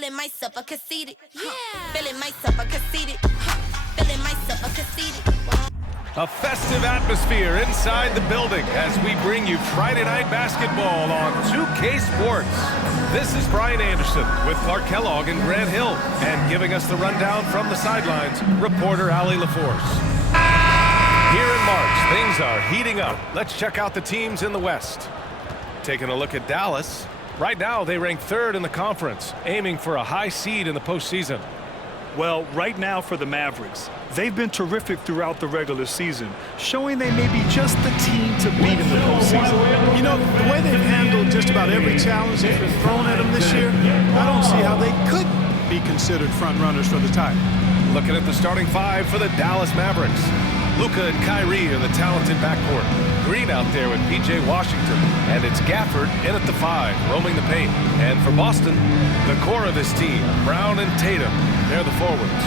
Feeling myself, I conceited. Yeah. Feeling myself, I conceited. Feeling myself, I conceited. A festive atmosphere inside the building as we bring you Friday Night Basketball on 2K Sports. This is Brian Anderson with Clark Kellogg and Grant Hill, and giving us the rundown from the sidelines, reporter Allie LaForce. Here in March, things are heating up. Let's check out the teams in the West. Taking a look at Dallas. Right now, they rank third in the conference, aiming for a high seed in the postseason. Well, right now for the Mavericks, they've been terrific throughout the regular season, showing they may be just the team to beat in the postseason. You know, the way they've handled just about every challenge that's been thrown at them this year, I don't see how they could be considered front runners for the title. Looking at the starting five for the Dallas Mavericks. Luka and Kyrie are the talented backcourt. Green out there with P.J. Washington. And it's Gafford in at the five, roaming the paint. And for Boston, the core of this team, Brown and Tatum, they're the forwards.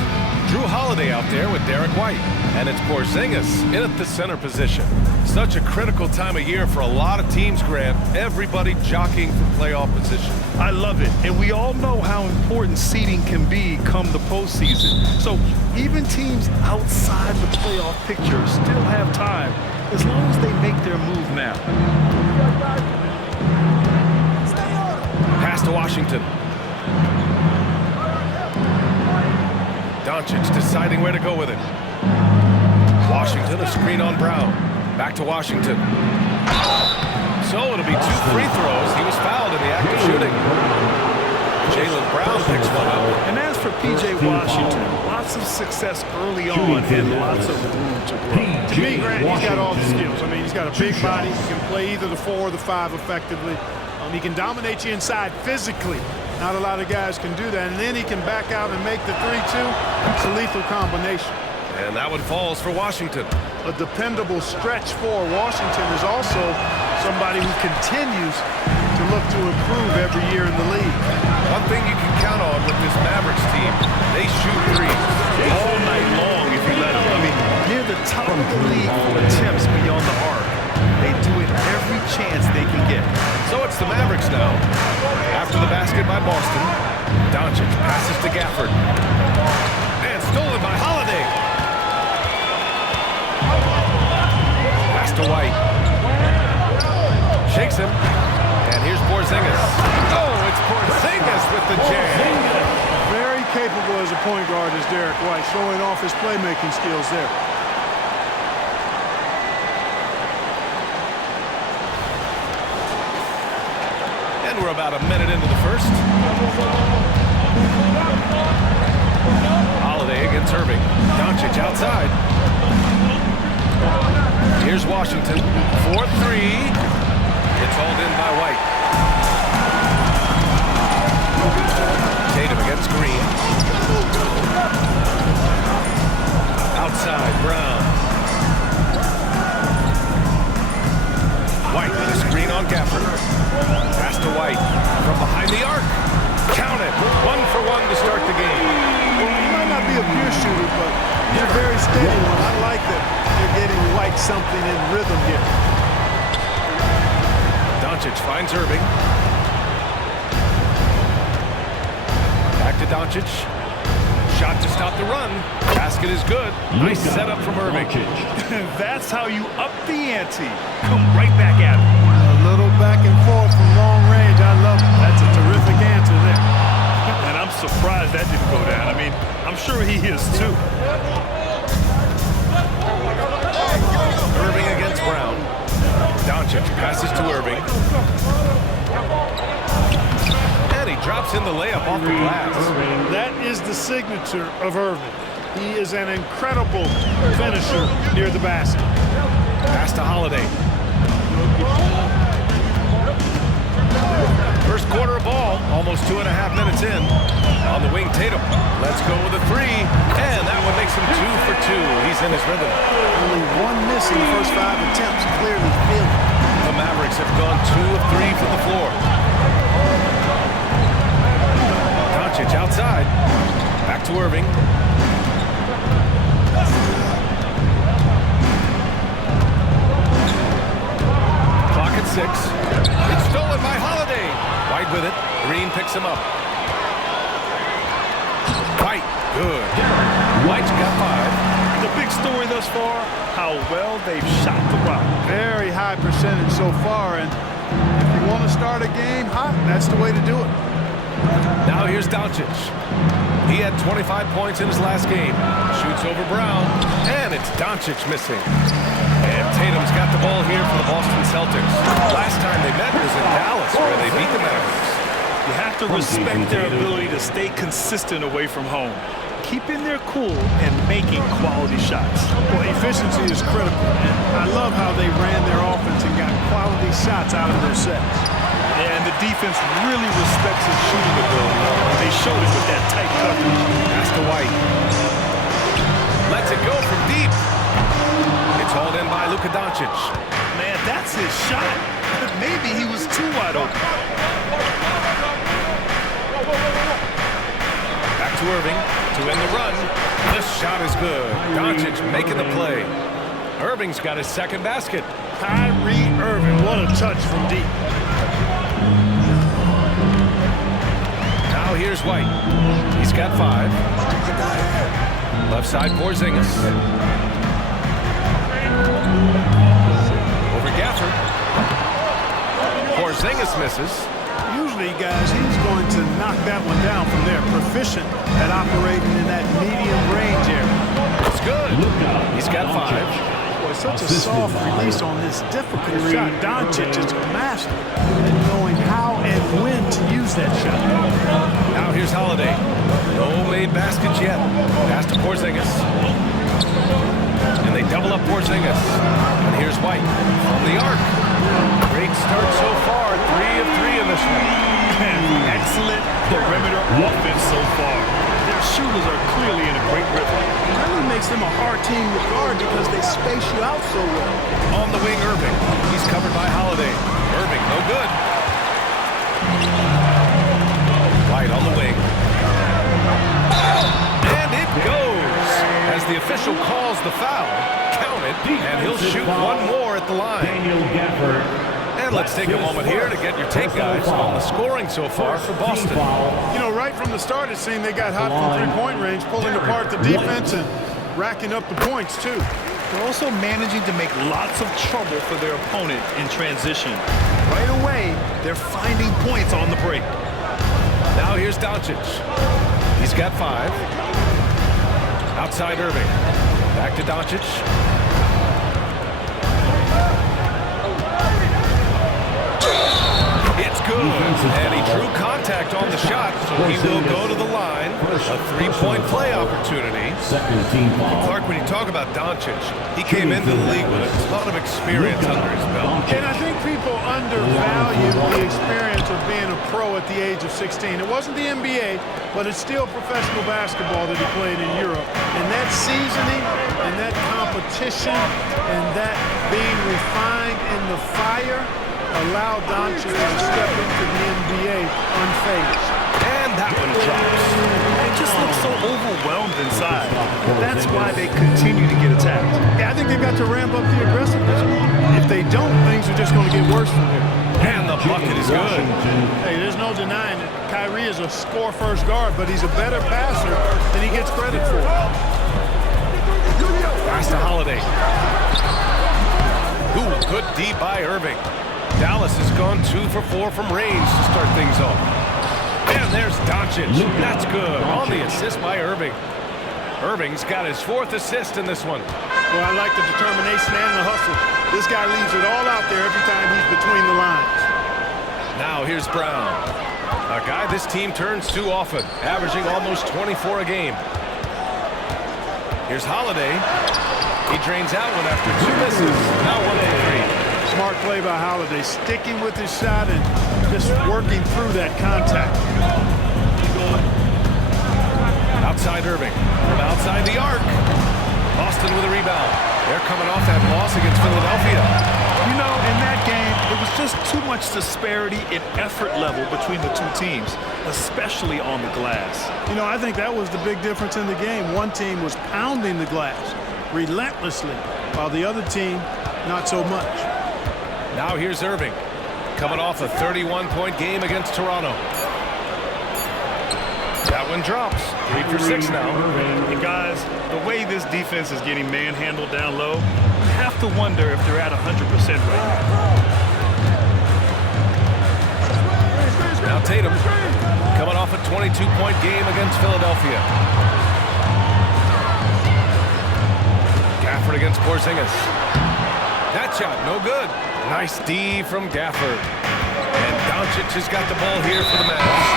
Drew Holiday out there with Derek White. And it's Porzingis in at the center position. Such a critical time of year for a lot of teams, Grant. Everybody jockeying for playoff position. I love it, and we all know how important seeding can be come the postseason. So even teams outside the playoff picture still have time, as long as they make their move now. Pass to Washington. Doncic deciding where to go with it. Washington, a screen on Brown. Back to Washington. So it'll be 2 free throws. He was fouled in the act of shooting. Jaylen Brown picks one up. And as for P.J. Washington, lots of success early on and lots of room to grow. To me, Grant, he's got all the skills. I mean, he's got a big body. He can play either the 4 or the 5 effectively. He can dominate you inside physically. Not a lot of guys can do that. And then he can back out and make the 3-2. It's a lethal combination. And that one falls for Washington. A dependable stretch for Washington is also somebody who continues to look to improve every year in the league. One thing you can count on with this Mavericks team, they shoot threes all night long if you let them. I mean, near the top of the league for attempts beyond the arc. They do it every chance they can get. So it's the Mavericks now. After the basket by Boston, Doncic passes to Gafford. And stolen by Holiday. Pass to White. Shakes him. And here's Porzingis. Oh, it's Porzingis with the jam. Very capable as a point guard is Derek White, showing off his playmaking skills there. And we're about a minute into the first. Holiday against Irving. Doncic outside. Here's Washington. 4-3. It's hauled in by White. Tatum against Green. Outside, Brown. White with a screen on Gafford. Pass to White from behind the arc. Count it. 1 for 1 to start the game. Well, he might not be a pure shooter, but he's a very steady one. I like that they're getting White something in rhythm here. Doncic finds Irving. Back to Doncic. Shot to stop the run. Basket is good. Nice setup from Irving. That's how you up the ante. Come right back at him. A little back and forth from long range. I love it. That's a terrific answer there. And I'm surprised that didn't go down. I mean, I'm sure he is too. Irving against Brown. Doncic passes to Irving. And he drops in the layup off the glass. That is the signature of Irving. He is an incredible finisher near the basket. Pass to Holiday. First quarter of ball, almost 2.5 minutes in. On the wing, Tatum. Let's go with a 3. And that one makes him 2 for 2. He's in his rhythm. Only 1 miss in the first 5 attempts. Clearly feel it. The Mavericks have gone 2 of 3 from the floor. Doncic outside. Back to Irving. Clock at 6. It's stolen by Holiday. White with it. Green picks him up. good. White's got 5. The big story thus far, how well they've shot the rock. Very high percentage so far, and if you want to start a game hot, that's the way to do it. Now here's Doncic. He had 25 points in his last game. Shoots over Brown, and it's Doncic missing. And Tatum's got the ball here for the Boston Celtics. Last time they met was in Dallas, where they beat the Mavericks. You have to respect their ability to stay consistent away from home, keeping their cool and making quality shots. Well, efficiency is critical, and I love how they ran their offense and got quality shots out of their sets. And the defense really respects his shooting ability. They showed it with that tight coverage. Pass to White. Lets it go from deep. It's hauled in by Luka Doncic. Man, that's his shot. Maybe he was too wide open. Back to Irving to end the run. This shot is good. Doncic making the play. Irving's got his second basket. Kyrie Irving, what a touch from deep. Now here's White. He's got 5. Left side Porzingis. Over Gafford. Porzingis misses. Usually, guys, he's going to knock that one down from there. Proficient at operating in that medium range area. It's good. He's got 5. Boy, such a soft release on this difficult shot. Doncic is a master at knowing how and when to use that shot. Now here's Holiday. No made baskets yet. Pass to Porzingis. And they double up Porzingis. And here's White from the arc. Great start so far. 3 of 3 in this one. Excellent perimeter offense so far. Their shooters are clearly in a great rhythm. It really makes them a hard team to guard because they space you out so well. On the wing, Irving. He's covered by Holiday. Irving, no good. White on the wing. And it goes. As the official calls the foul, count it, and he'll shoot one more at the line. And let's take a moment here to get your take, guys, on the scoring so far for Boston. You know, right from the start, it seemed they got hot from three-point range, pulling apart the defense and racking up the points, too. They're also managing to make lots of trouble for their opponent in transition. Right away, they're finding points on the break. Now here's Doncic. He's got 5. Outside Irving. Back to Doncic. It's good. And he drew contact on the shot, so he will go to the line. A 3-point play opportunity. Clark, when you talk about Doncic, he came into the league with a ton of experience under his belt. And I think people undervalue the experience of being a pro at the age of 16. It wasn't the NBA, but it's still professional basketball that he played in Europe. And that seasoning and that competition and that being refined in the fire allowed Doncic to step into the NBA unfazed. And that one drops. They just look so overwhelmed inside. That's why they continue to get attacked. Yeah, I think they've got to ramp up the aggressiveness. If they don't, things are just going to get worse from here. And the bucket is good. Hey, there's no denying it. Kyrie is a score-first guard, but he's a better passer than he gets credit for. Pass to Holiday. Ooh, good D by Irving. Dallas has gone 2 for 4 from range to start things off. And there's Doncic. That's good. On the assist by Irving. Irving's got his 4th assist in this one. Well, I like the determination and the hustle. This guy leaves it all out there every time he's between the lines. Now here's Brown. A guy this team turns to often, averaging almost 24 a game. Here's Holiday. He drains out one after 2 misses. Now 1 for 3. Smart play by Holiday, sticking with his shot and just working through that contact. Outside Irving, from outside the arc. Boston with a rebound. They're coming off that loss against Philadelphia. You know, in that game, it was just too much disparity in effort level between the two teams, especially on the glass. You know, I think that was the big difference in the game. One team was pounding the glass relentlessly, while the other team, not so much. Now here's Irving, coming off a 31-point game against Toronto. That one drops. 3 for 6 now. And guys, the way this defense is getting manhandled down low, you have to wonder if they're at 100% right now. Now Tatum coming off a 22-point game against Philadelphia. Gafford against Porzingis. That shot, no good. Nice D from Gafford. And Doncic has got the ball here for the Mavs.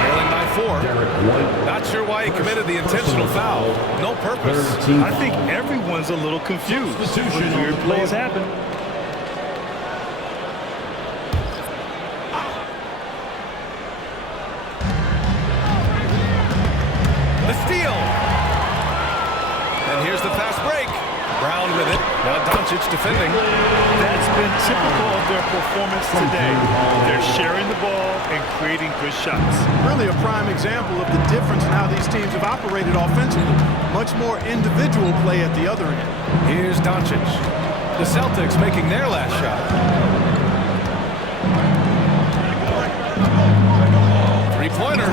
Trailing by 4. Not sure why he committed the intentional foul. No purpose. I think everyone's a little confused. Weird plays happen. The steal. And here's the fast break. Brown with it. Now Doncic defending. That's been typical of their performance today. They're sharing the ball and creating good shots. Really a prime example of the difference in how these teams have operated offensively. Much more individual play at the other end. Here's Doncic. The Celtics making their last shot. 3-pointer.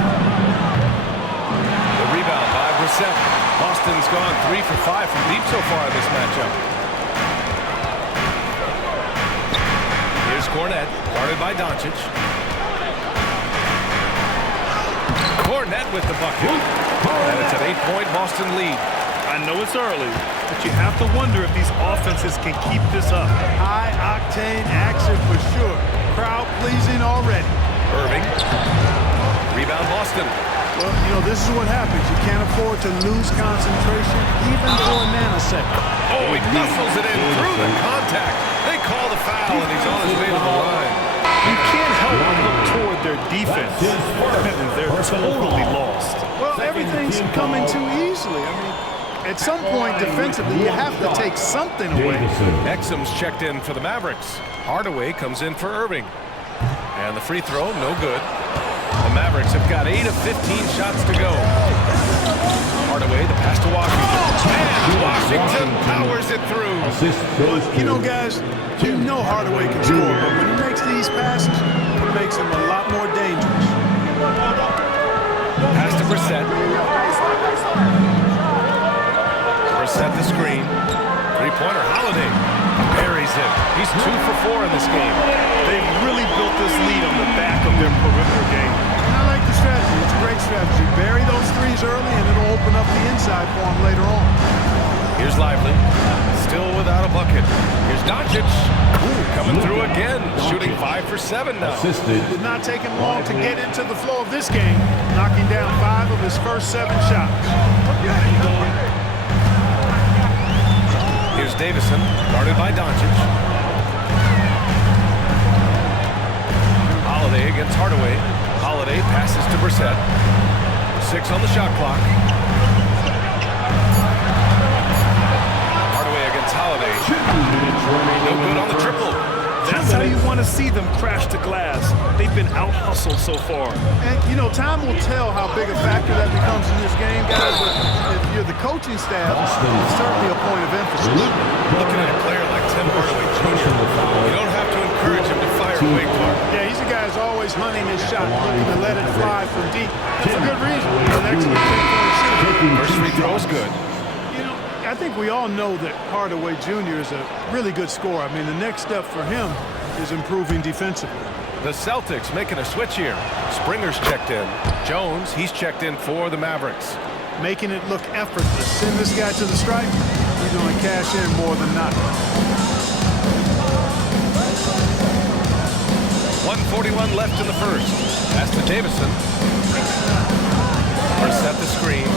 The rebound by Brissett. Boston's gone 3 for 5 from deep so far in this matchup. Here's Kornet, guarded by Doncic. Kornet with the bucket. And it's an 8-point Boston lead. I know it's early, but you have to wonder if these offenses can keep this up. High-octane action for sure. Crowd pleasing already. Irving. Rebound Boston. Well, you know, this is what happens. You can't afford to lose concentration even for a nanosecond. Oh, he muscles it in through the contact. They call the foul, and he's on his way to the line. You can't help but look toward their defense. They're totally lost. Well, everything's coming too easily. I mean, at some point defensively, you have to take something away. Exum's checked in for the Mavericks. Hardaway comes in for Irving. And the free throw, no good. The Mavericks have got 8 of 15 shots to go. Hardaway, the pass to Washington. And Washington powers it through. Well, you know, guys, you know Hardaway can score, but when he makes these passes, it makes him a lot more dangerous. Pass to Brissett. Brissett the screen. 3-pointer, Holiday. Buries it. He's 2 for 4 in this game. They've really built this lead on the back of their perimeter game. And I like the strategy. It's a great strategy. Bury those threes early, and it'll open up the inside for him later on. Here's Lively. Still without a bucket. Here's Doncic. Coming through again. Shooting 5 for 7 now. Did not take him long to get into the flow of this game, knocking down 5 of his first 7 shots. Here's Davison, guarded by Doncic. Holiday against Hardaway. Holiday passes to Brissett. 6 on the shot clock. Hardaway against Holiday. No good on the triple. That's how you want to see them crash the glass. They've been out-hustled so far. And, you know, time will tell how big a factor that becomes in this game, guys. But if you're the coaching staff, it's certainly a point of emphasis. Looking at a player like Tim Hardaway Jr., you don't have to encourage him to fire away, Clark. Yeah, he's a guy who's always hunting his shot, looking to let it fly from deep. And for good reason. He's an excellent three-point First free throw is good. You know, I think we all know that Hardaway Jr. is a really good scorer. I mean, the next step for him is improving defensively. The Celtics making a switch here. Springer's checked in. Jones, he's checked in for the Mavericks. Making it look effortless. Send this guy to the stripe. He's going to cash in more than not. 1:41 left in the first. Pass to Davison. Brissett the screen.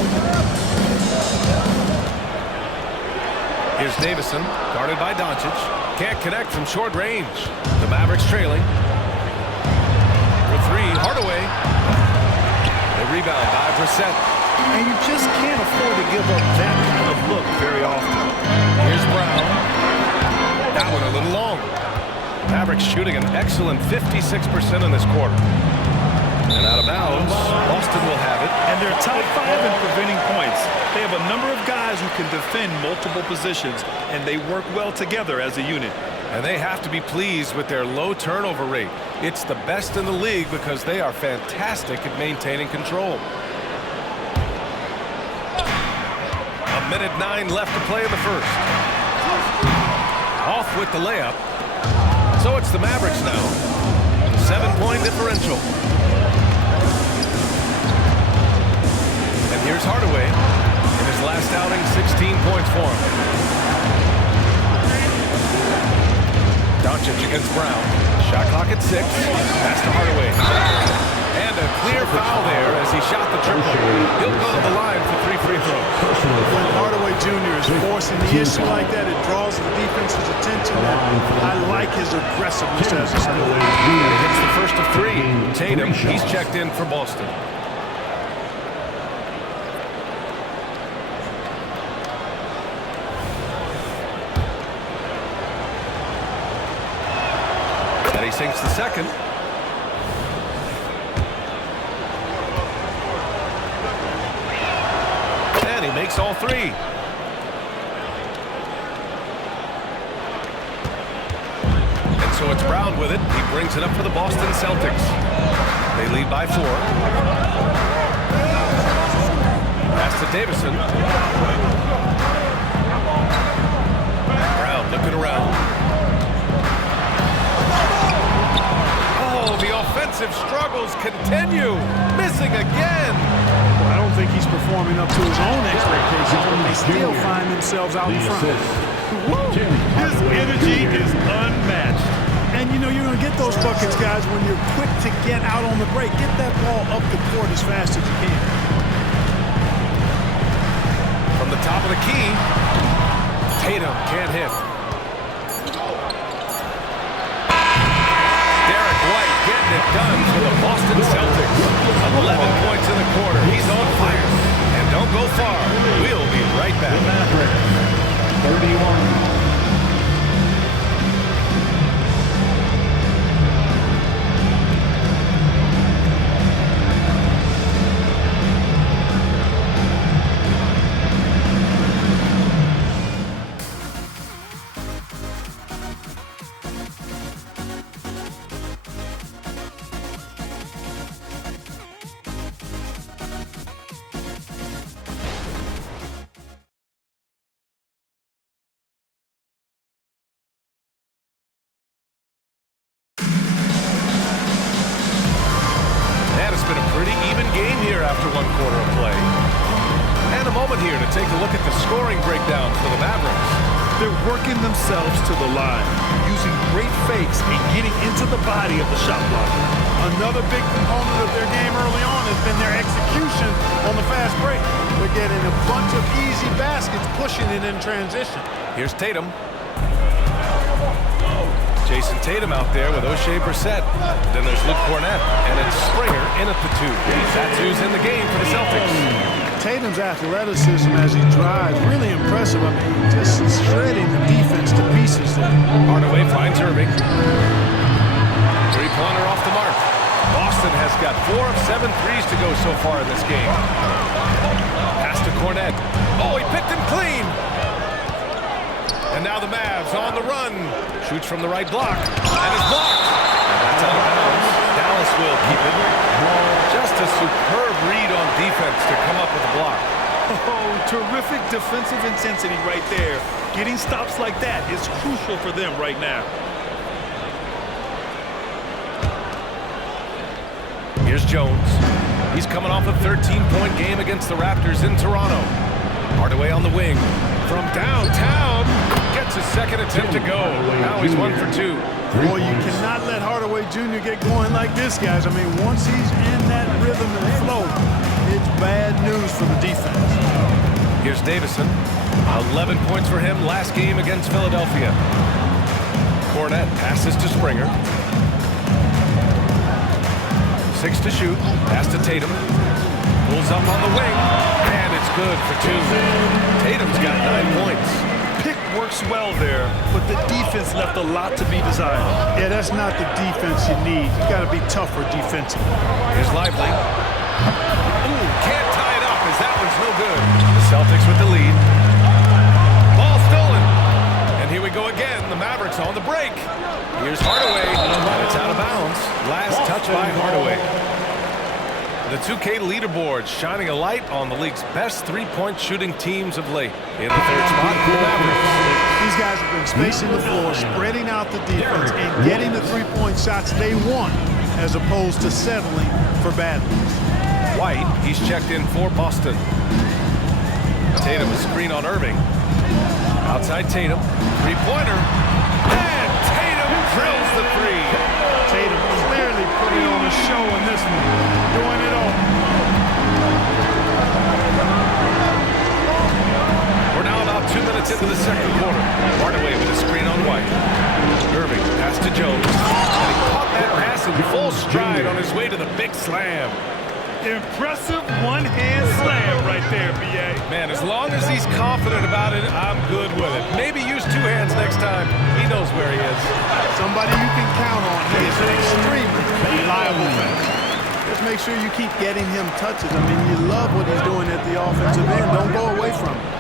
Here's Davison, guarded by Doncic. Can't connect from short range. The Mavericks trailing. For 3, Hardaway. The rebound by Brissett. And you just can't afford to give up that kind of look very often. Here's Brown. That one a little long. Mavericks shooting an excellent 56% in this quarter. And out of bounds, Boston will have it. And they're top 5 in preventing points. They have a number of guys who can defend multiple positions, and they work well together as a unit. And they have to be pleased with their low turnover rate. It's the best in the league because they are fantastic at maintaining control. minute 9 left to play in the first. Off with the layup. So it's the Mavericks now. 7-point differential. And here's Hardaway. In his last outing, 16 points for him. Doncic against Brown. Shot clock at 6. Pass to Hardaway. And a clear foul there as he shot the triple. He'll go to the line for 3 free throws. When Hardaway Jr. is forcing the issue like that, it draws the defense's attention. I like his aggressiveness as a scorer. He hits the first of 3. Tatum, he's checked in for Boston. And he sinks the second. And he makes all 3. And so it's Brown with it. He brings it up for the Boston Celtics. They lead by 4. Pass to Davison. Brown looking around. Oh, the offensive struggles continue. Missing again. I don't think he's performing up to his own expectations, but they still find themselves out in front. His energy is unmatched. And, you know, you're going to get those buckets, guys, when you're quick to get out on the break. Get that ball up the court as fast as you can. From the top of the key, Tatum can't hit. Derek White getting it done for the Boston Celtics. 11 points in the quarter. He's on fire. And don't go far. We'll be right back. 31. After 1 quarter of play. And a moment here to take a look at the scoring breakdown for the Mavericks. They're working themselves to the line, using great fakes and getting into the body of the shot blocker. Another big component of their game early on has been their execution on the fast break. They're getting a bunch of easy baskets, pushing it in transition. Here's Tatum. Jason Tatum out there with O'Shea Brissett. Then there's Luke Cornett, and it's Springer in at the 2. That's who's in the game for the Celtics. Tatum's athleticism as he drives, really impressive. I mean, just shredding the defense to pieces there. Hardaway finds Irving. 3-pointer off the mark. Boston has got 4 of 7 threes to go so far in this game. Pass to Cornett. Oh, he picked him clean. And now the Mavs on the run. Shoots from the right block. And is blocked. And that's out of bounds. Dallas will keep it. Just a superb read on defense to come up with a block. Oh, terrific defensive intensity right there. Getting stops like that is crucial for them right now. Here's Jones. He's coming off a 13-point game against the Raptors in Toronto. Hardaway on the wing. From downtown, gets his second attempt to go. Now he's 1 for 2. Boy, you cannot let Hardaway Jr. get going like this, guys. I mean, once he's in that rhythm and flow, it's bad news for the defense. Here's Davison. 11 points for him last game against Philadelphia. Cornett passes to Springer. 6 to shoot. Pass to Tatum. Pulls up on the wing. And it's good for 2. Tatum's got 9 points. Pick works well there, but the defense left a lot to be desired. Yeah, that's not the defense you need. You got to be tougher defensively. Here's Lively. Ooh, can't tie it up as that one's no good. The Celtics with the lead. Ball stolen. And here we go again. The Mavericks on the break. Here's Hardaway. And it's out of bounds. Last touch by Hardaway. The 2K leaderboard shining a light on the league's best three-point shooting teams of late. In the third spot, the Mavericks. These guys have been spacing the floor, spreading out the defense, and getting the three-point shots they want, as opposed to settling for bad ones. White, he's checked in for Boston. Tatum, a screen on Irving. Outside Tatum, three-pointer, and Tatum drills the three. Tatum clearly putting on a show in this one, doing it all. We're now about 2 minutes into the second quarter. Hardaway with a screen on White. Irving, pass to Jones. And he caught that pass in full stride on his way to the big slam. Impressive one-hand slam right there, B.A. Man, as long as he's confident about it, I'm good with it. Maybe use two hands next time. He knows where he is. Somebody you can count on. He is an extremely reliable finisher. Just make sure you keep getting him touches. I mean, you love what he's doing at the offensive end. Don't go away from him.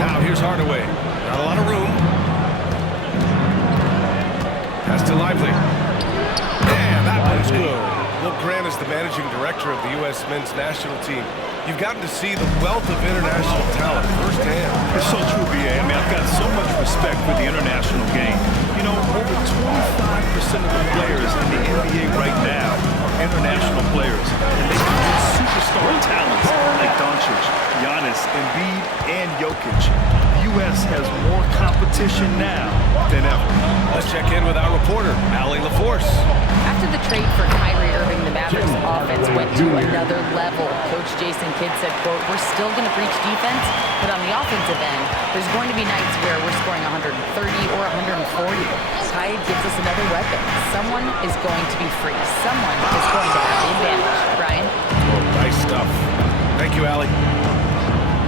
Now here's Hardaway. Not a lot of room. Pass to Lively. And that one's good. Will Grant is the managing director of the U.S. men's national team. You've gotten to see the wealth of international talent firsthand. It's so true, B.A. I mean, I've got so much respect for the international game. You know, over 25% of the players in the NBA right now are international players. And they have superstar talents like Doncic, Giannis, Embiid, and Jokic. The U.S. has more competition now than ever. Let's check in with our reporter, Allie LaForce. After the trade for Kyrie Irving, the Mavericks offense went to another level. Coach Jason Kidd said, quote, "We're still going to breach defense, but on the offensive end, there's going to be nights where we're scoring 130 or 140. Tide gives us another weapon. Someone is going to be free. Someone is going to have the advantage." Brian? Oh, nice stuff. Thank you, Allie.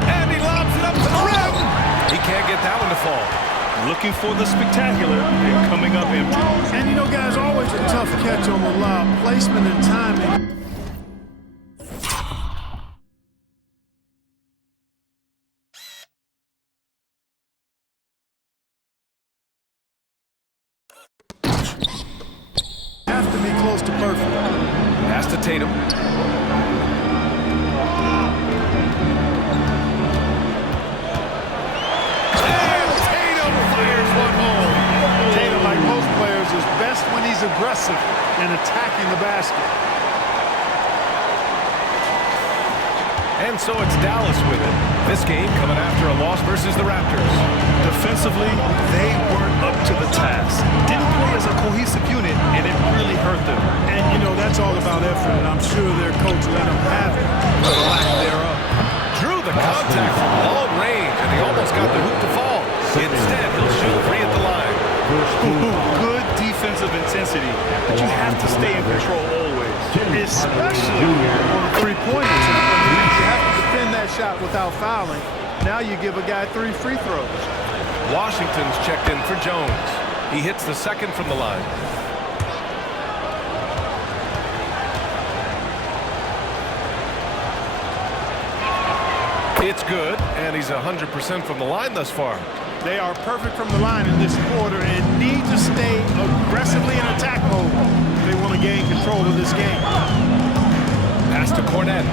And he lobs it up to the rim. He can't get that one to fall. Looking for the spectacular and coming up empty. And you know, guys, always a tough catch on the lob. Placement and timing. Have to be close to perfect. Pass to Tatum. Aggressive and attacking the basket. And so it's Dallas with it. This game coming after a loss versus the Raptors. Defensively, they weren't up to the task. Didn't play as a cohesive unit, and it really hurt them. And, you know, that's all about effort, and I'm sure their coach let them have it for the lack thereof. Drew the contact from long range, and he almost got the hoop to fall. Instead, he'll shoot three at the line. Good defensive intensity, but you have to stay in control always. Especially on the three-pointers. You have to defend that shot without fouling. Now you give a guy 3 free throws. Washington's checked in for Jones. He hits the second from the line. It's good, and he's 100% from the line thus far. They are perfect from the line in this quarter and need to stay aggressively in attack mode if they want to gain control of this game. Pass to Cornette.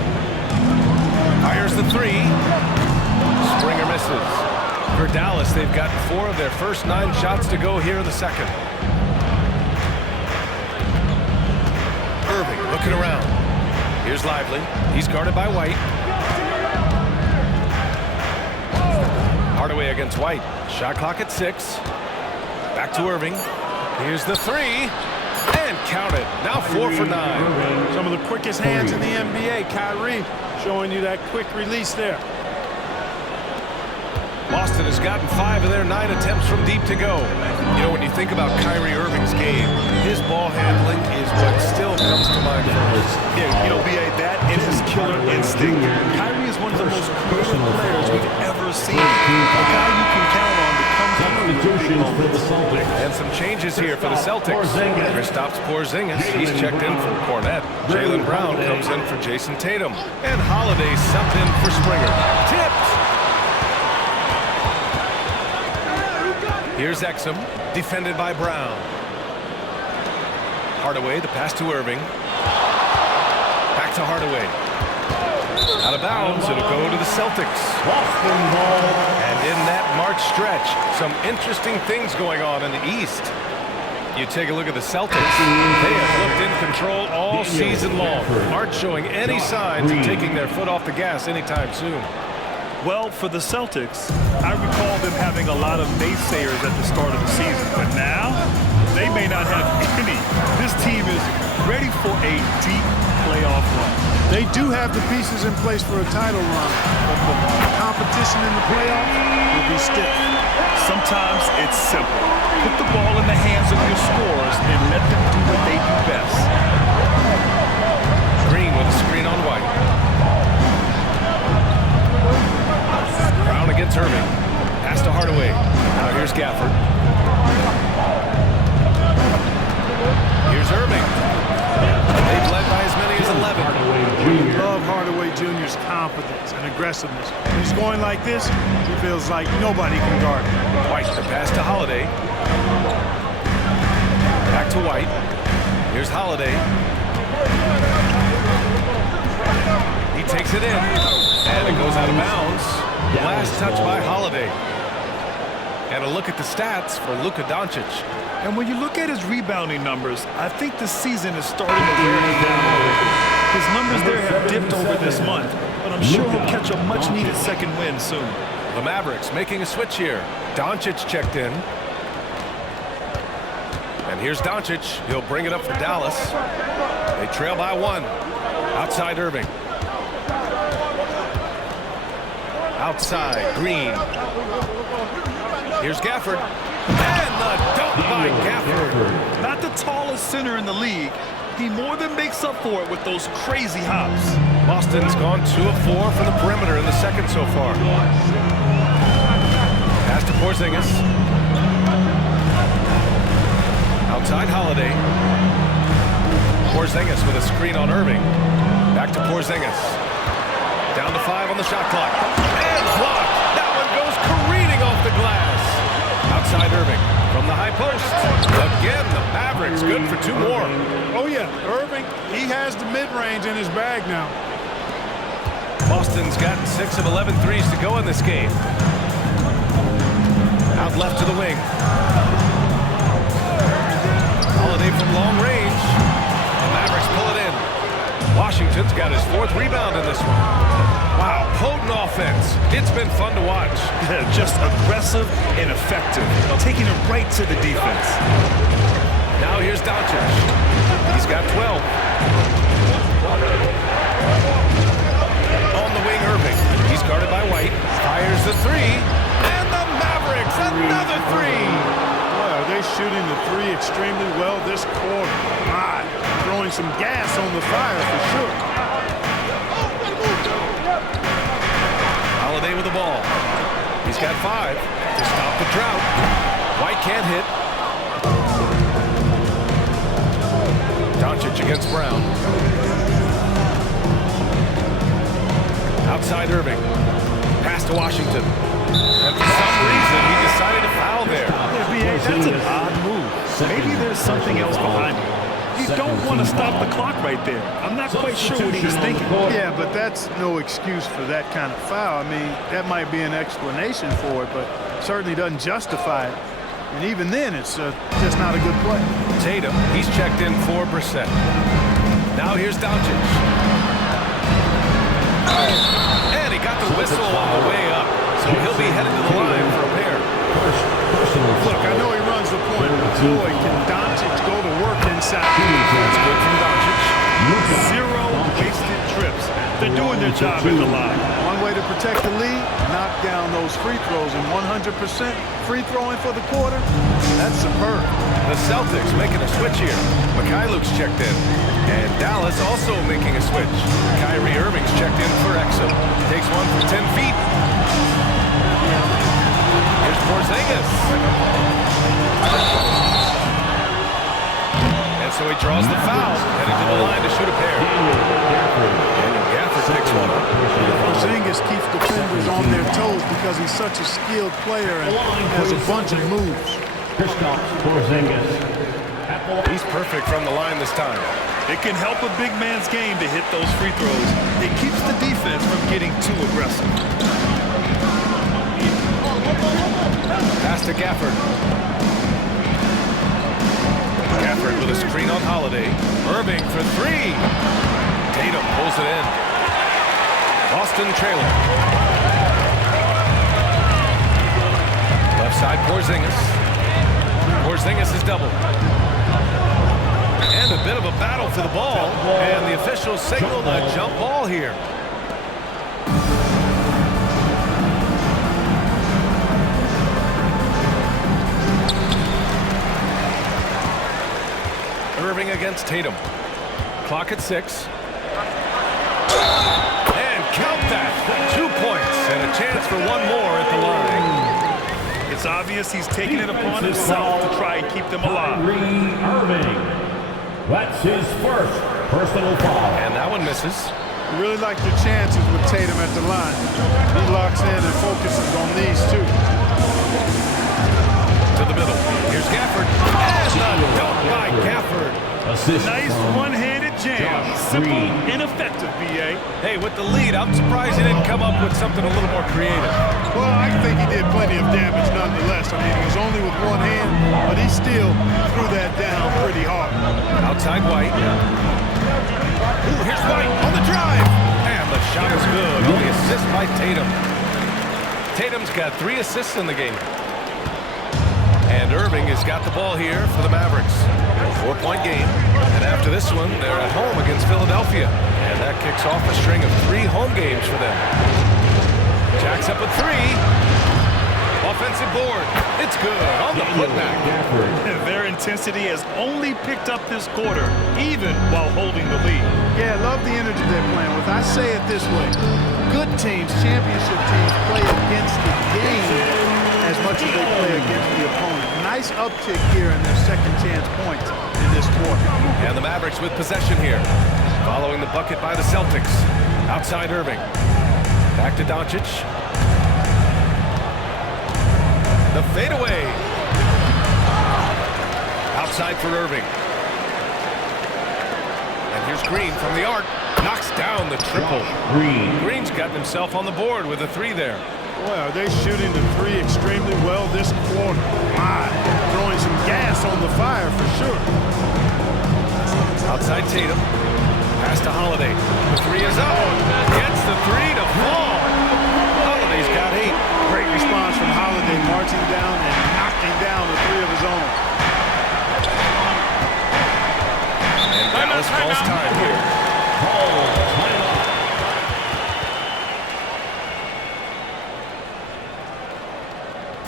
Fires the three. Springer misses. For Dallas, they've got 4 of their first 9 shots to go here in the second. Irving looking around. Here's Lively. He's guarded by White. Hardaway against White. Shot clock at 6. Back to Irving. Here's the 3. And count it. Now 4 for 9. Some of the quickest hands in the NBA. Kyrie showing you that quick release there. Boston has gotten 5 of their 9 attempts from deep to go. You know, when you think about Kyrie Irving's game, his ball handling is what still comes to mind first. Yeah, you know, B.A., that is his killer instinct. Kyrie is one of the most creative players we've ever seen. A guy you can count on to come through in big moments. And some changes here for the Celtics. Kristaps Porzingis, he's checked in for Cornette. Jaylen Brown comes in for Jason Tatum. And Holiday subbed in for Springer. Tipped! Here's Exum, defended by Brown. Hardaway, the pass to Irving. Back to Hardaway. Out of bounds, it'll go to the Celtics. And in that March stretch, some interesting things going on in the East. You take a look at the Celtics. They have looked in control all season long. Aren't showing any signs of taking their foot off the gas anytime soon. Well, for the Celtics, I recall them having a lot of naysayers at the start of the season. But now, they may not have any. This team is ready for a deep playoff run. They do have the pieces in place for a title run, but the competition in the playoffs will be stiff. Sometimes it's simple. Put the ball in the hands of your scorers and let them do what they do best. Green with a screen on White. Brown against Irving. Pass to Hardaway. Now here's Gafford. Here's Irving. They've led by as many as 11. Love Hardaway Jr.'s confidence and aggressiveness. When he's going like this, he feels like nobody can guard him. White, the pass to Holiday. Back to White. Here's Holiday. He takes it in, and it goes out of bounds. Last touch by Holiday. And a look at the stats for Luka Doncic. And when you look at his rebounding numbers, I think the season is starting to wear him down a little bit. His numbers there have dipped over this month, but I'm sure he'll catch a much-needed second win soon. The Mavericks making a switch here. Doncic checked in. And here's Doncic. He'll bring it up for Dallas. They trail by 1. Outside Irving. Outside Green. Here's Gafford. And the dunk by Gafford. Not the tallest center in the league. He more than makes up for it with those crazy hops. Boston's gone 2 of 4 from the perimeter in the second so far. Pass to Porzingis. Outside Holiday. Porzingis with a screen on Irving. Back to Porzingis. Down to 5 on the shot clock. And blocked. That one goes careening off the glass. Outside Irving from the high post. Again, the Mavericks good for 2 more. Oh, yeah. Irving, he has the mid-range in his bag now. Boston's gotten 6 of 11 threes to go in this game. Out left to the wing. Holiday from long range. The Mavericks pull it in. Washington's got his 4th rebound in this one. Wow, potent offense. It's been fun to watch. Just aggressive and effective, taking it right to the defense. Now here's Doncic. He's got 12. On the wing, Irving. He's guarded by White. Fires the 3. And the Mavericks, another 3. Boy, are they shooting the 3 extremely well this quarter. My, throwing some gas on the fire for sure. Holiday with the ball. He's got 5 to stop the drought. White can't hit. Doncic against Brown. Outside Irving. Pass to Washington. And for some reason, he decided to foul there. Yeah, that's an odd move. Maybe there's something else behind it. You don't want to stop the clock right there. I'm not quite sure what he was thinking. Yeah, but that's no excuse for that kind of foul. I mean, that might be an explanation for it, but certainly doesn't justify it. And even then, it's just not a good play. Tatum, he's checked in 4%. Now here's Doncic. And he got the whistle on the way up, so he'll be headed to the line for a pair. Look, I know he runs the point, but boy, can Doncic go to work inside. That's good from Doncic. 0 wasted trips. They're doing their job in the line. One way to protect the lead, knock down those free throws, and 100% free throwing for the quarter, that's superb. The Celtics making a switch here. Mikhailuk's checked in. And Dallas also making a switch. Kyrie Irving's checked in for Exum. Takes one from 10 feet. Here's Porzingis. And so he draws the foul, heading to the line to shoot a pair. Daniel Gafford picks one up. Porzingis keeps defenders on their toes because he's such a skilled player and has a bunch of moves. Kristaps Porzingis at the He's perfect from the line this time. It can help a big man's game to hit those free throws. It keeps the defense from getting too aggressive. Pass to Gafford. Gafford with a screen on Holiday. Irving for three. Tatum pulls it in. Boston trailing. Left side, Porzingis. Porzingis is doubled. And a bit of a battle for the ball. And the officials signaled a jump ball here. Irving against Tatum. Clock at 6. And count that. 2 points and a chance for one more at the line. It's obvious he's taking it upon himself to try and keep them alive. Kyrie Irving. That's his first personal foul. And that one misses. You really like your chances with Tatum at the line. He locks in and focuses on these two. To the middle. Here's Gafford. And the dunk by Gafford. Assist Nice one-handed jam. Simple and effective, B.A. Hey, with the lead, I'm surprised he didn't come up with something a little more creative. Well, I think he did plenty of damage nonetheless. I mean, he was only with one hand, but he still threw that down pretty hard. Outside White. Ooh, here's White on the drive. And the shot is good on the assist by Tatum. Tatum's got 3 assists in the game. And Irving has got the ball here for the Mavericks. 4-point game. And after this one, they're at home against Philadelphia. And that kicks off a string of 3 home games for them. Jacks up a 3. Offensive board. It's good on the putback. Their intensity has only picked up this quarter, even while holding the lead. Yeah, I love the energy they're playing with. I say it this way. Good teams, championship teams, play against the game as much as they play against the opponent. Nice uptick here in their second chance points in this quarter. And the Mavericks with possession here. Following the bucket by the Celtics. Outside Irving. Back to Doncic. The fadeaway. Outside for Irving. And here's Green from the arc. Knocks down the triple. Green's gotten himself on the board with a 3 there. Boy, are they shooting the 3 extremely well this quarter. My, throwing some gas on the fire for sure. Outside Tatum. Pass to Holiday. The 3 is up. Gets the 3 to fall. Holiday's got 8. Great response from Holiday, marching down and knocking down the 3 of his own. And Dallas calls time here.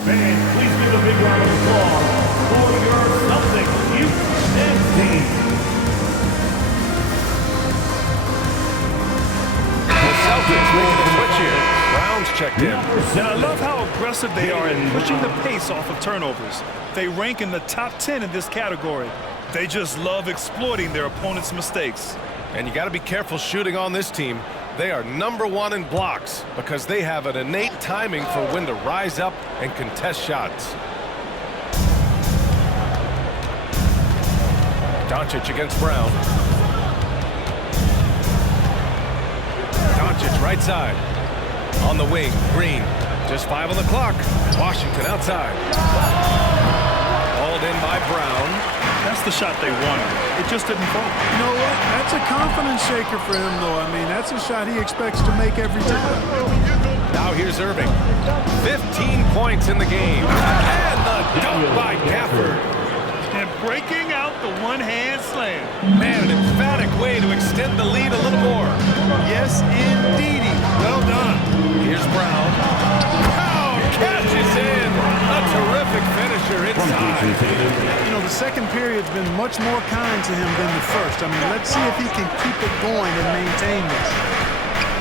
Man, please give a big round of applause for your Celtics youth and team. The Celtics making a switch here. Brown's checked in. And I love how aggressive they are in pushing the pace off of turnovers. They rank in the top 10 in this category. They just love exploiting their opponent's mistakes. And you got to be careful shooting on this team. They are #1 in blocks because they have an innate timing for when to rise up and contest shots. Doncic against Brown. Doncic right side. On the wing, Green. Just 5 on the clock. Washington outside. Hauled in by Brown. That's the shot they wanted. It just didn't fall. You know what? That's a confidence shaker for him, though. I mean, that's a shot he expects to make every time. Now here's Irving. 15 points in the game. And the dunk by Gafford. And breaking out the one-hand slam. Man, an emphatic way to extend the lead a little more. Yes, indeedy. Well done. Here's Brown. Brown catches in. A terrific finisher inside. You know, the second period's been much more kind to him than the first. I mean, let's see if he can keep it going and maintain this.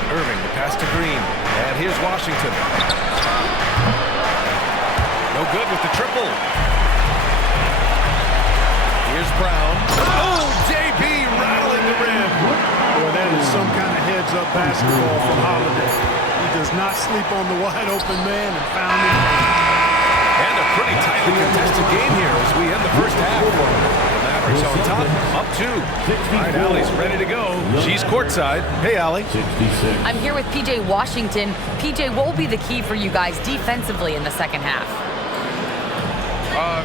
Irving, the pass to Green. And here's Washington. No good with the triple. Here's Brown. Oh, JB rattling the rim. Boy, that is some kind of heads-up basketball from Holiday. He does not sleep on the wide-open man and found him. And a pretty tightly contested game here as we end the first half. The Mavericks on top, up 2. All right, Allie's ready to go. She's courtside. Hey, Allie. 66. I'm here with PJ Washington. PJ, what will be the key for you guys defensively in the second half?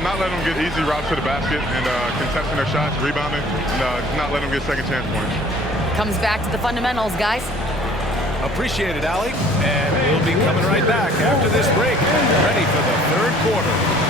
Not letting them get easy routes to the basket and contesting their shots, rebounding, and not letting them get second chance points. Comes back to the fundamentals, guys. Appreciate it, Allie. And we'll be coming right back after this break. Ready for the third quarter.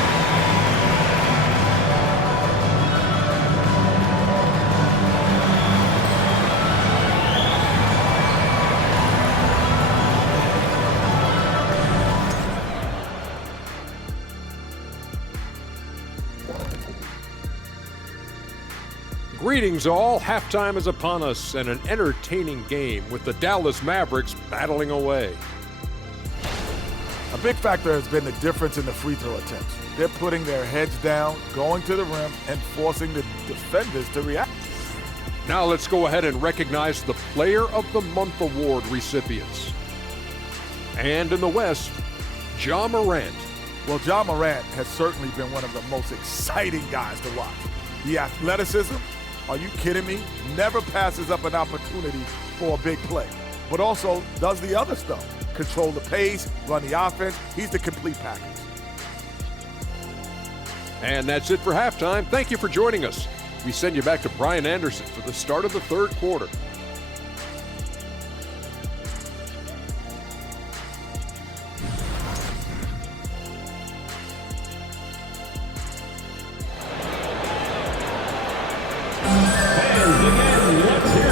Greetings all, halftime is upon us and an entertaining game with the Dallas Mavericks battling away. A big factor has been the difference in the free throw attempts. They're putting their heads down, going to the rim, and forcing the defenders to react. Now let's go ahead and recognize the Player of the Month award recipients. And in the West, Ja Morant. Well, Ja Morant has certainly been one of the most exciting guys to watch. The athleticism, are you kidding me? Never passes up an opportunity for a big play, but also does the other stuff. Control the pace, run the offense. He's the complete package. And that's it for halftime. Thank you for joining us. We send you back to Brian Anderson for the start of the third quarter.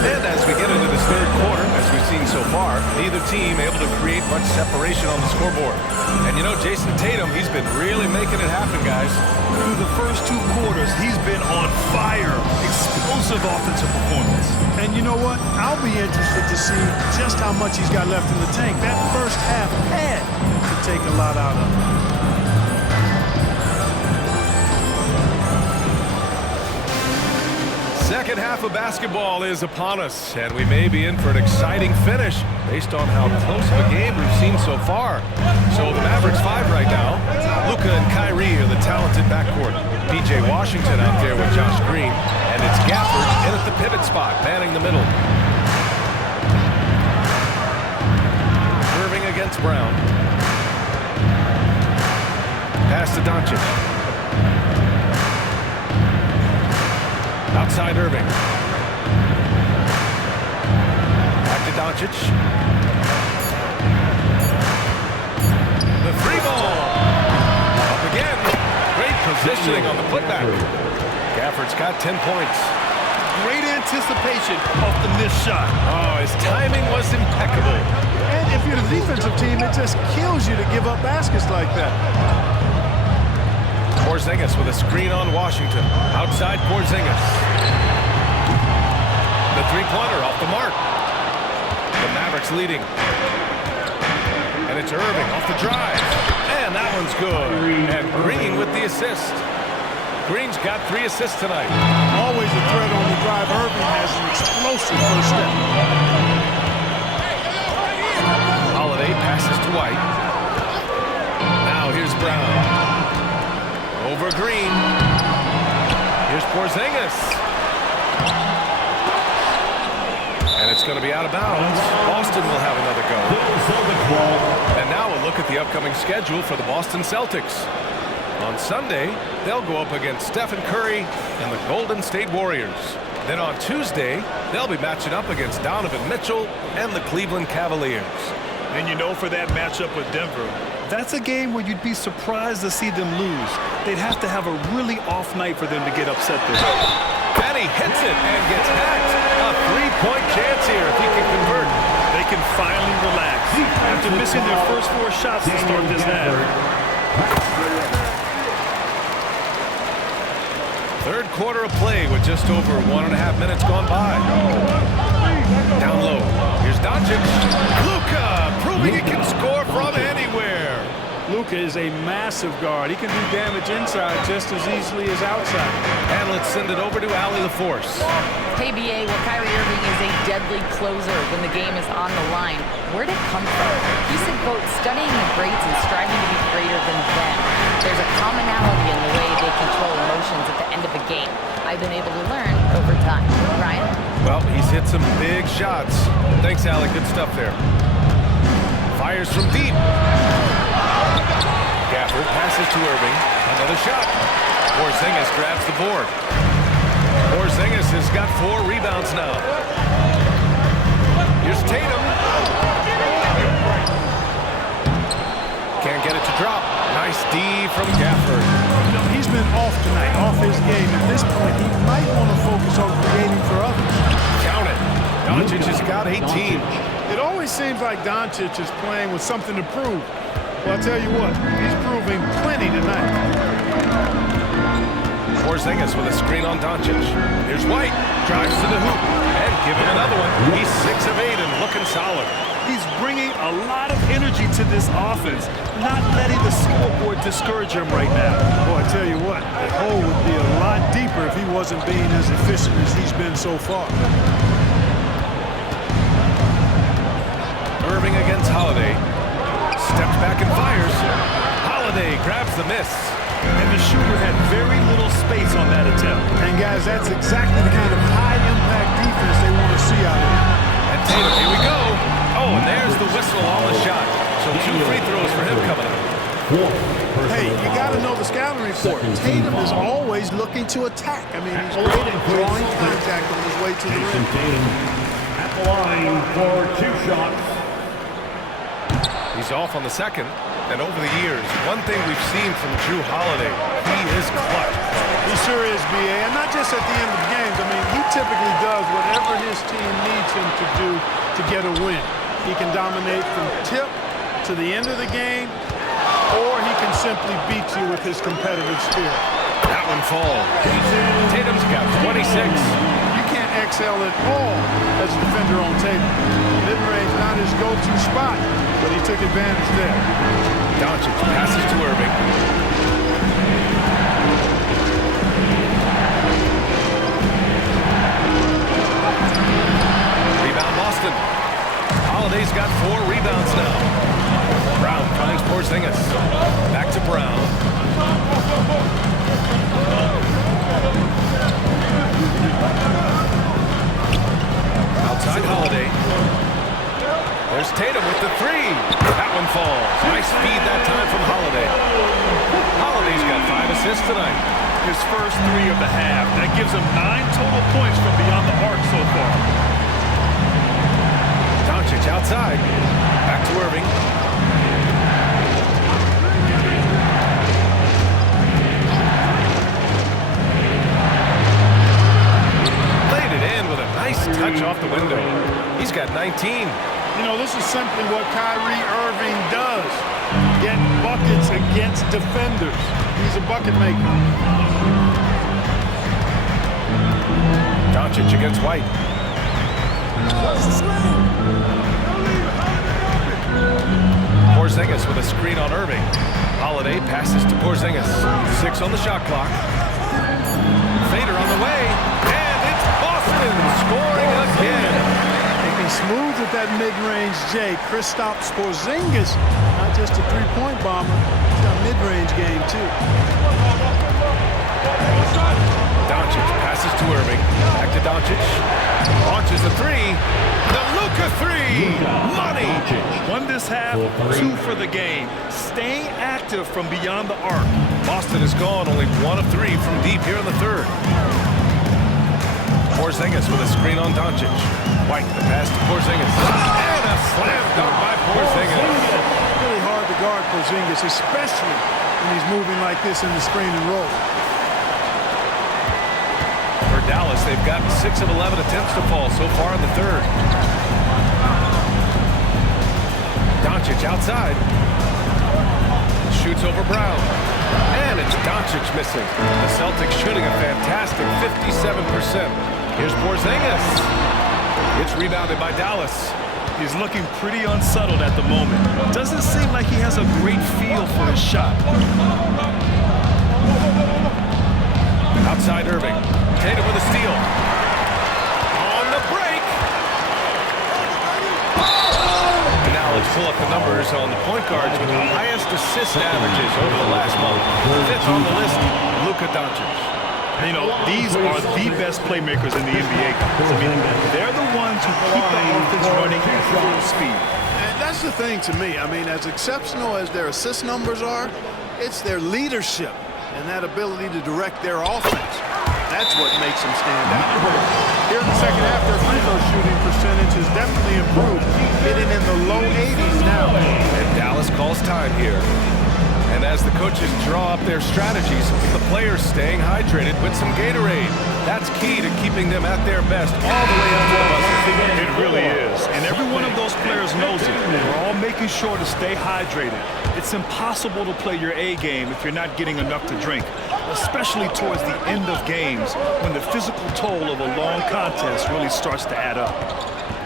And as we get into this third quarter, as we've seen so far, neither team able to create much separation on the scoreboard. And you know, Jason Tatum, he's been really making it happen, guys. Through the first 2 quarters, he's been on fire. Explosive offensive performance. And you know what? I'll be interested to see just how much he's got left in the tank. That first half had to take a lot out of him. Second half of basketball is upon us, and we may be in for an exciting finish based on how close of a game we've seen so far. So the Mavericks 5 right now. Luka and Kyrie are the talented backcourt. PJ Washington out there with Josh Green, and it's Gafford in at the pivot spot, manning the middle. Irving against Brown. Pass to Doncic. Outside Irving. Back to Doncic. The 3 ball. Up again. Great positioning on the putback. Gafford's got 10 points. Great anticipation off the missed shot. Oh, his timing was impeccable. And if you're the defensive team, it just kills you to give up baskets like that. Porzingis with a screen on Washington. Outside Porzingis. The 3-pointer off the mark. The Mavericks leading. And it's Irving off the drive. And that one's good. And Green with the assist. Green's got 3 assists tonight. Always a threat on the drive. Irving has an explosive first step. Holiday passes to White. Now here's Brown. Over Green. Here's Porzingis. And it's going to be out of bounds. Boston will have another go. And now we'll look at the upcoming schedule for the Boston Celtics. On Sunday, they'll go up against Stephen Curry and the Golden State Warriors. Then on Tuesday, they'll be matching up against Donovan Mitchell and the Cleveland Cavaliers. And you know, for that matchup with Denver, that's a game where you'd be surprised to see them lose. They'd have to have a really off night for them to get upset there. And he hits it and gets hacked. A 3-point chance here if he can convert. They can finally relax after missing their first 4 shots to start this half. Third quarter of play with just over 1.5 minutes gone by. Down low. Here's Doncic. Luka proving he can score from anywhere. Luka is a massive guard. He can do damage inside just as easily as outside. And let's send it over to Allie LaForce. Hey, BA, well, Kyrie Irving is a deadly closer when the game is on the line. Where'd it come from? He said, quote, studying the greats and striving to be greater than them. There's a commonality in the way they control emotions at the end of a game. I've been able to learn over time. Ryan? Well, he's hit some big shots. Thanks, Allie. Good stuff there. Fires from deep. Gafford passes to Irving. Another shot. Porzingis grabs the board. Porzingis has got 4 rebounds now. Here's Tatum. Can't get it to drop. Nice D from Gafford. You know, he's been off tonight, off his game. At this point, he might want to focus on creating for others. Count it. Doncic has got 18. It always seems like Doncic is playing with something to prove. Well, I'll tell you what, he's proving plenty tonight. Porzingis with a screen on Doncic. Here's White. Drives to the hoop. And give him another one. He's 6 of 8 and looking solid. He's bringing a lot of energy to this offense, not letting the scoreboard discourage him right now. Boy, I tell you what, the hole would be a lot deeper if he wasn't being as efficient as he's been so far. Irving against Holiday. Steps back and fires. Holiday grabs the miss. And the shooter had very little space on that attempt. And guys, that's exactly the kind of high-impact defense they want to see out of him. And Tatum, here we go. Oh, and there's the whistle on the shot. So 2 free throws for him coming up. Hey, you got to know the scouting report. Tatum is always looking to attack. I mean, he's great at drawing contact on his way to the rim. At the line for 2 shots. He's off on the second. And over the years, one thing we've seen from Jrue Holiday, he is clutch. He sure is, B.A. And not just at the end of the games. I mean, he typically does whatever his team needs him to do to get a win. He can dominate from tip to the end of the game, or he can simply beat you with his competitive spirit. That one falls. Tatum's got 26. You can't excel at all as a defender on Tatum. Mid-range not his go-to spot, but he took advantage there. Doncic passes to Irving. Rebound Boston. Holiday's got 4 rebounds now. Brown finds Porzingis. Back to Brown. Outside Holiday. There's Tatum with the 3. That one falls. Nice feed that time from Holiday. Holiday's got 5 assists tonight. His first 3 of the half. That gives him 9 total points from beyond the arc so far. Doncic outside. Back to Irving. Laid it in with a nice touch off the window. He's got 19. You know, this is simply what Kyrie Irving does. Get buckets against defenders. He's a bucket maker. Doncic against White. Porzingis with a screen on Irving. Holiday passes to Porzingis. 6 on the shot clock. Fader on the way. And it's Boston scoring again. Smooth with that mid-range J. Kristaps Porzingis, not just a three-point bomber, he's got mid-range game too. Doncic passes to Irving. Back to Doncic. Launches a 3. The Luka 3. Money. 1 this half, 2 for the game. Staying active from beyond the arc. Boston is gone, only 1 of 3 from deep here in the third. Porzingis with a screen on Doncic. White, the pass to Porzingis. And a slam dunk by Porzingis. Really hard to guard Porzingis, especially when he's moving like this in the screen and roll. For Dallas, they've gotten 6 of 11 attempts to fall so far in the third. Doncic outside. Shoots over Brown. And it's Doncic missing. The Celtics shooting a fantastic 57%. Here's Porzingis. It's rebounded by Dallas. He's looking pretty unsettled at the moment. Doesn't seem like he has a great feel for his shot. Outside Irving. Tatum with a steal. On the break. And now let's pull up the numbers on the point guards with the highest assist averages over the last month. Fifth on the list, Luka Doncic. You know, these are the best playmakers in the NBA, guys. I mean, they're the ones who keep the offense running at full speed. And that's the thing to me. I mean, as exceptional as their assist numbers are, it's their leadership and that ability to direct their offense. That's what makes them stand out. Here in the second half, their free throw shooting percentage has definitely improved, hitting in the low 80s now. And Dallas calls time here. And as the coaches draw up their strategies, the players staying hydrated with some Gatorade. That's key to keeping them at their best all the way up to the buzzer. It really is. And every one of those players knows it. They're all making sure to stay hydrated. It's impossible to play your A game if you're not getting enough to drink, especially towards the end of games when the physical toll of a long contest really starts to add up.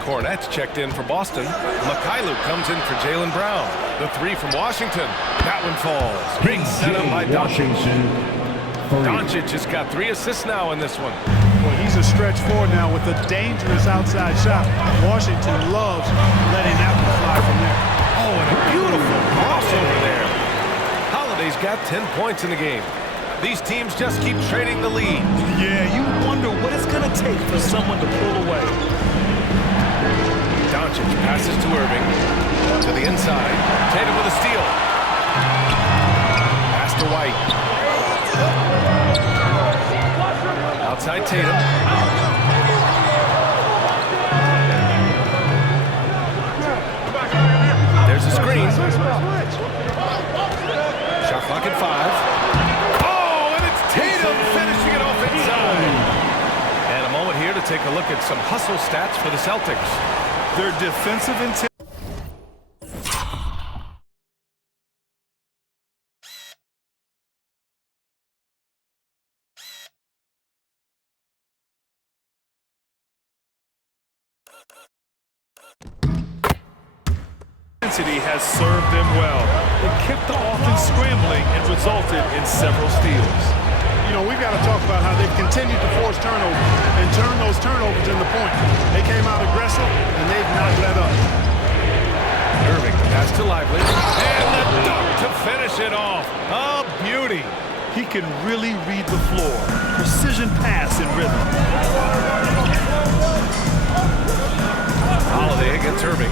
Cornette's checked in for Boston. Mikhailuk comes in for Jaylen Brown. The three from Washington. That one falls. Great setup by Doncic. Doncic has got 3 assists now in this one. Well, he's a stretch forward now with a dangerous outside shot. Washington loves letting that one fly from there. Oh, and a beautiful crossover there. Holiday's got 10 points in the game. These teams just keep trading the lead. Yeah, you wonder what it's going to take for someone to pull away. Doncic passes to Irving. To the inside. Tatum with a steal. Pass to White. Outside Tatum. There's a screen. Shot clock at 5. Oh, and it's Tatum finishing it off inside. And a moment here to take a look at some hustle stats for the Celtics. Their defensive intent. Has served them well. It kept the offense scrambling and resulted in several steals. You know, we've got to talk about how they've continued to force turnovers and turn those turnovers into points. They came out aggressive, and they've not let up. Irving pass to Lively. And the dunk to finish it off. A beauty. He can really read the floor. Precision pass and rhythm. Holiday against Irving.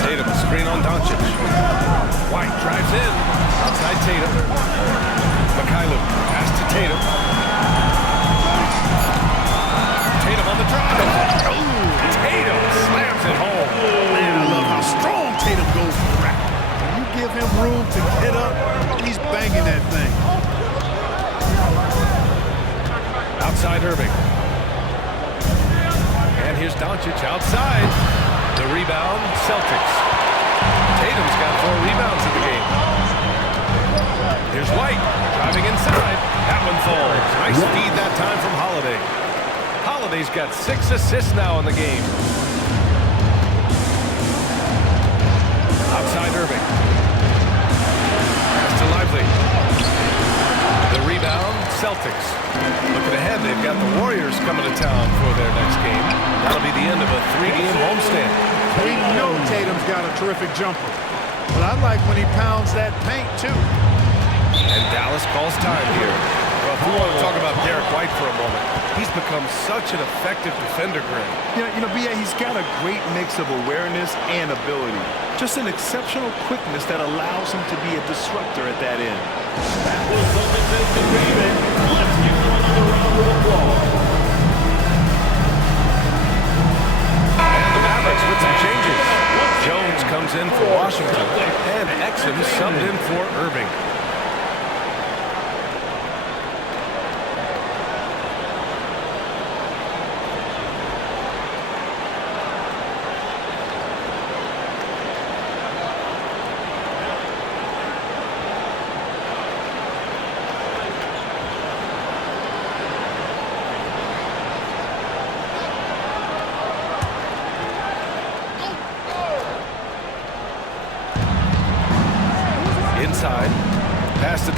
Tatum, screen on Doncic. White drives in. Outside Tatum. Mikhailuk, pass to Tatum. Tatum on the drive. Ooh, Tatum slams it home. Man, I love how strong Tatum goes to the rack. When you give him room to get up, he's banging that thing. Outside Irving. And here's Doncic outside. The rebound, Celtics. Tatum's got 4 rebounds in the game. Here's White, driving inside. That one falls. Nice feed that time from Holiday. Holiday's got 6 assists now in the game. Outside Irving. Pass to Lively. The rebound, Celtics. Looking ahead, they've got the Warriors coming to town for their next game. That'll be the end of a 3-game homestand. We know Tatum's got a terrific jumper, but I like when he pounds that paint, too. And Dallas calls time here. Well, if we want to talk about Derek White for a moment, he's become such an effective defender, Greg. You know, B.A., he's got a great mix of awareness and ability. Just an exceptional quickness that allows him to be a disruptor at that end. That was the defensive agreement. Let's give him another round of applause. With some changes. Jones comes in for Washington, and Exum subbed in for Irving.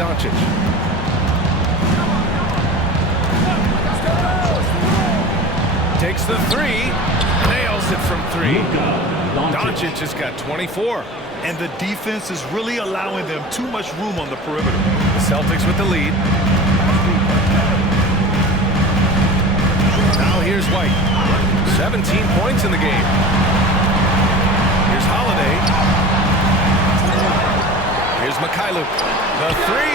Doncic. Takes the three. Nails it from three. Doncic has got 24. And the defense is really allowing them too much room on the perimeter. The Celtics with the lead. Now here's White. 17 points in the game. Here's Holiday. Here's Mikhailuk. The three.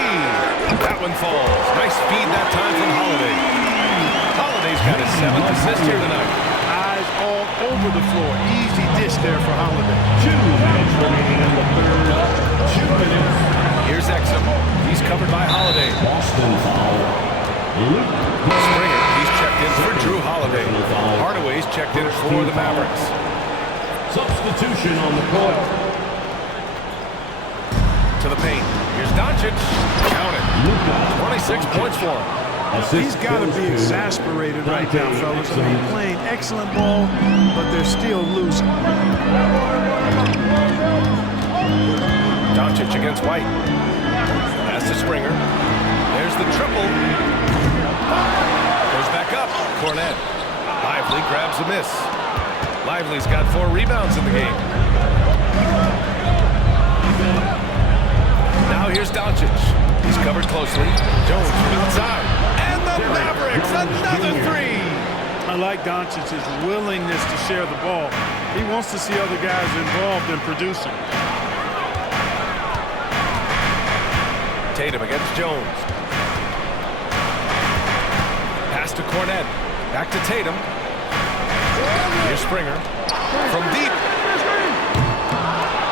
That one falls. Nice feed that time from Holiday. Holiday's got his 7th assist here tonight. Eyes all over the floor. Easy dish there for Holiday. 2 minutes remaining in the third. 2 minutes. Here's Exum. He's covered by Holiday. Boston foul. Luke Springer, he's checked in for Drew Holiday. Hardaway's checked in for the Mavericks. Substitution on the court. To the paint. Here's Doncic. Count it. 26 points for him. He's got to be exasperated right now, fellas. I mean, playing excellent ball, but they're still losing. Doncic against White. Pass to Springer. There's the triple. Goes back up. Cornet. Lively grabs a miss. Lively's got 4 rebounds in the game. Now here's Doncic. He's covered closely. Jones from outside. And the Mavericks, another three. I like Doncic's willingness to share the ball. He wants to see other guys involved in producing. Tatum against Jones. Pass to Cornet. Back to Tatum. Here's Springer. From deep.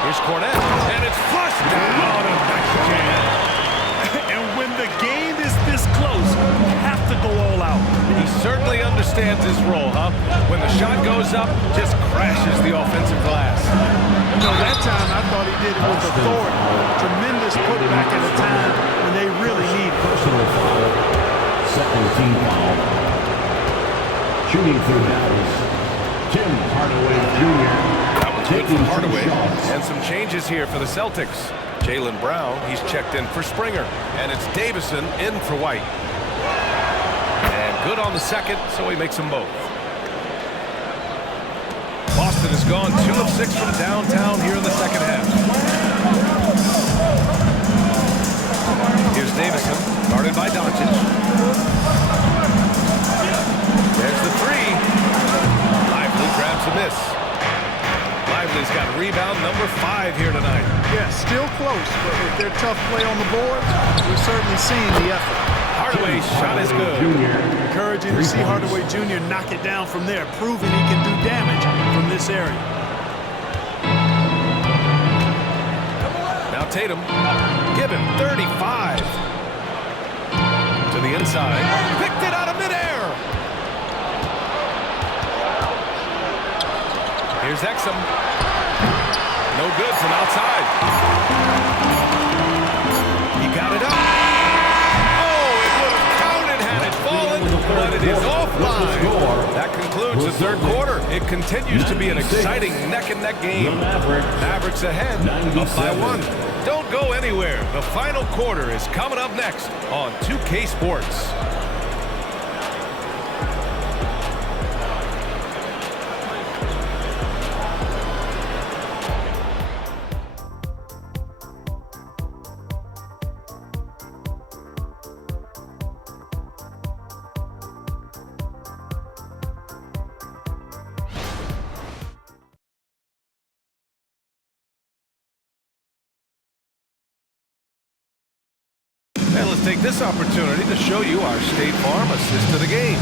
Here's Cornet. And it's flushed down. And when the game is this close, you have to go all out. He certainly understands his role, huh? When the shot goes up, just crashes the offensive glass. You know, that time I thought he did it with authority. Tremendous putback at a time when they really need it. Personal foul. Second team foul. Shooting through now is Tim Hardaway Jr. That was good from Hardaway. And some changes here for the Celtics. Jaylen Brown, he's checked in for Springer. And it's Davison in for White. And good on the second, so he makes them both. Boston has gone 2 of 6 from downtown here in the second half. Here's Davison, guarded by Doncic. There's the three. Lively grabs a miss. Lively's got rebound number 5 here tonight. Yeah, still close, but with their tough play on the boards, we're certainly seeing the effort. Hardaway's shot is good. Encouraging to see Hardaway Jr. knock it down from there, proving he can do damage from this area. Now Tatum, given 35. To the inside, picked it out of midair. Here's Exum. No good from outside. He got it up. Oh, it would have counted had it fallen, but it is offline. That concludes the third quarter. It continues to be an exciting neck-and-neck game. Mavericks ahead, up by 1. Don't go anywhere. The final quarter is coming up next on 2K Sports. And let's take this opportunity to show you our State Farm assist to the game.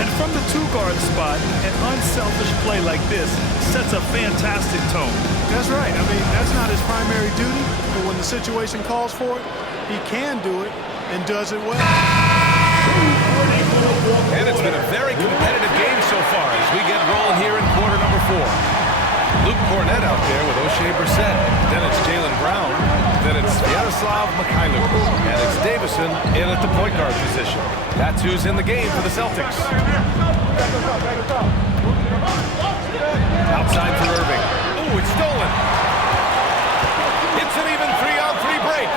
And from the 2-guard spot, an unselfish play like this sets a fantastic tone. That's right. I mean, that's not his primary duty, but when the situation calls for it, he can do it and does it well. And it's been a very competitive game so far as we get rolling here in quarter number 4. Luke Cornet out there with O'Shea Brissett. Then it's Jaylen Brown. Then it's Sviatoslav Mikhailuk. And it's Davison in at the point guard position. That's who's in the game for the Celtics. Outside for Irving. Oh, it's stolen. It's an even 3-on-3 break.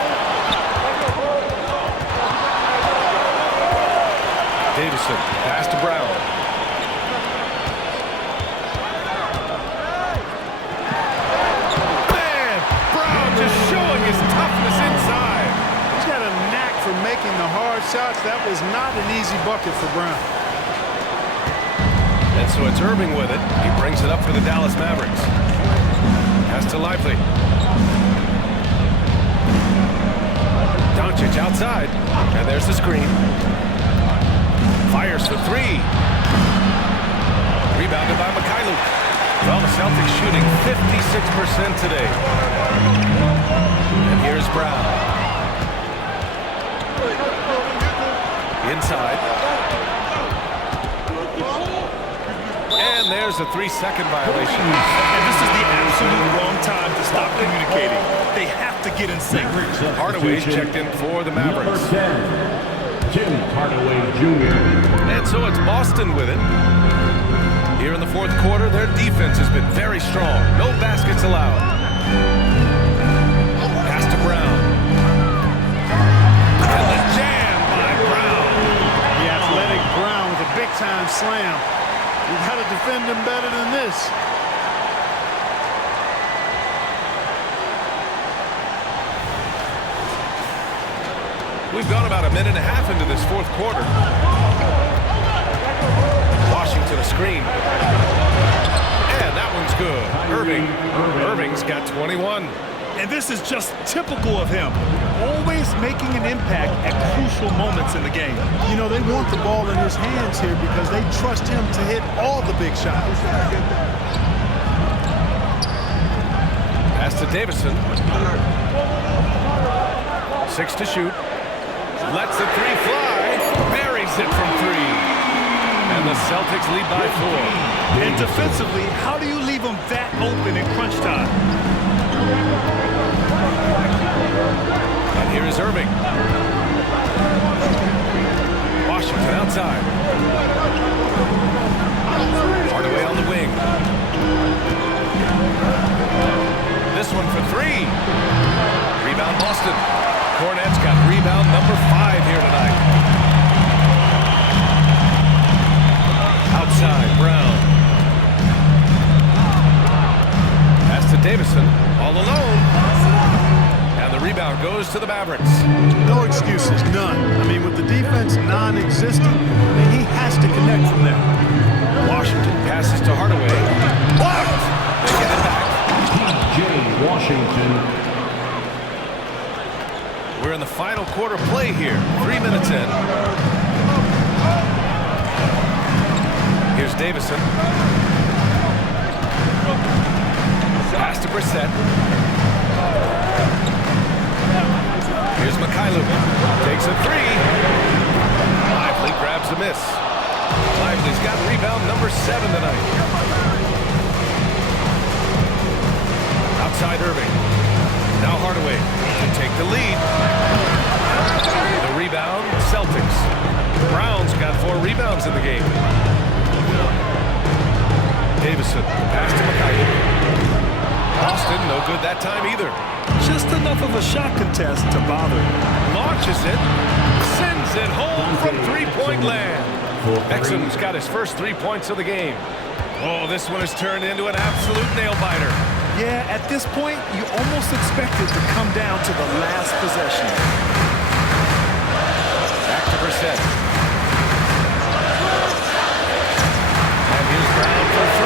is not an easy bucket for Brown. And so it's Irving with it. He brings it up for the Dallas Mavericks. Pass to Lively. Doncic outside. And there's the screen. Fires for three. Rebounded by Mikhailuk. Well, the Celtics shooting 56% today. And here's Brown. Inside. And there's a 3-second violation. And this is the absolute wrong time to stop communicating. They have to get in sync. Hardaway's checked in for the Mavericks. Number 10, Tim Hardaway Jr. And so it's Boston with it. Here in the fourth quarter, their defense has been very strong. No baskets allowed. Pass to Brown. And the jam by Brown. The athletic Brown with a big-time slam. You've got to defend him better than this. We've gone about a minute and a half into this fourth quarter. Washington a screen. And that one's good. Irving's got 21. And this is just typical of him. Always making an impact at crucial moments in the game. You know, they want the ball in his hands here because they trust him to hit all the big shots. Pass to Davison. 6 to shoot. Lets the three fly. Buries it from three. And the Celtics lead by 4. And defensively, how do you leave them that open in crunch time? And here is Irving. Washington outside. Hardaway on the wing. This one for three. Rebound Boston. Cornette's got rebound number 5 here tonight. Outside, Brown. Pass to Davison, all alone. And the rebound goes to the Mavericks. No excuses, none. I mean, with the defense non-existent, I mean, he has to connect from there. Washington passes to Hardaway. Blocked! They get it back. P.J. Washington. We're in the final quarter play here. 3 minutes in. Here's Davison. Pass to Brissett. Here's Mikhailuk. Takes a three. Lively grabs a miss. Lively's got rebound number 7 tonight. Outside Irving. Now Hardaway to take the lead. The rebound, Celtics. Brown's got 4 rebounds in the game. Davison, pass to Mikhailuk. Boston, no good that time either. Just enough of a shot contest to bother. Launches it, sends it home from three-point land. Exum's got his first 3 points of the game. Oh, this one has turned into an absolute nail-biter. Yeah, at this point, you almost expect it to come down to the last possession. Back to Brissett. And here's Brown for 3.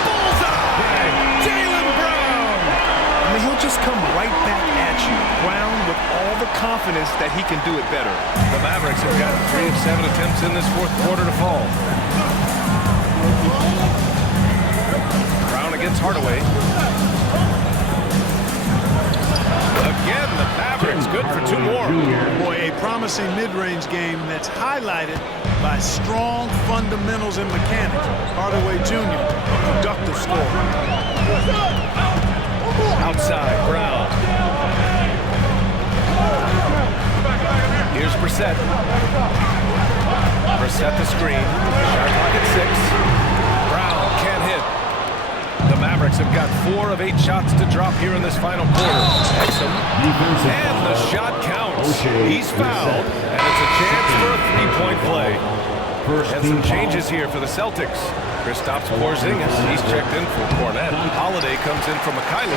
Bullseye! Jaylen Brown! I mean, he'll just come right back at you. Brown with all the confidence that he can do it better. The Mavericks have gotten 3 of 7 attempts in this fourth quarter to fall. Brown against Hardaway. Again, the Mavericks good for 2 more. Boy, a promising mid-range game that's highlighted by strong fundamentals and mechanics. Hardaway Jr., productive scorer. Outside, Brown. Here's Brissett. Brissett the screen. Shot clock at 6. Brown can't hit. The Mavericks have got 4 of 8 shots to drop here in this final quarter. Exum. And the shot counts. He's fouled, and it's a chance for a 3-point play. And some changes here for the Celtics. Kristaps Porzingis, he's checked in for Cornette. Holiday comes in for Mikhailuk,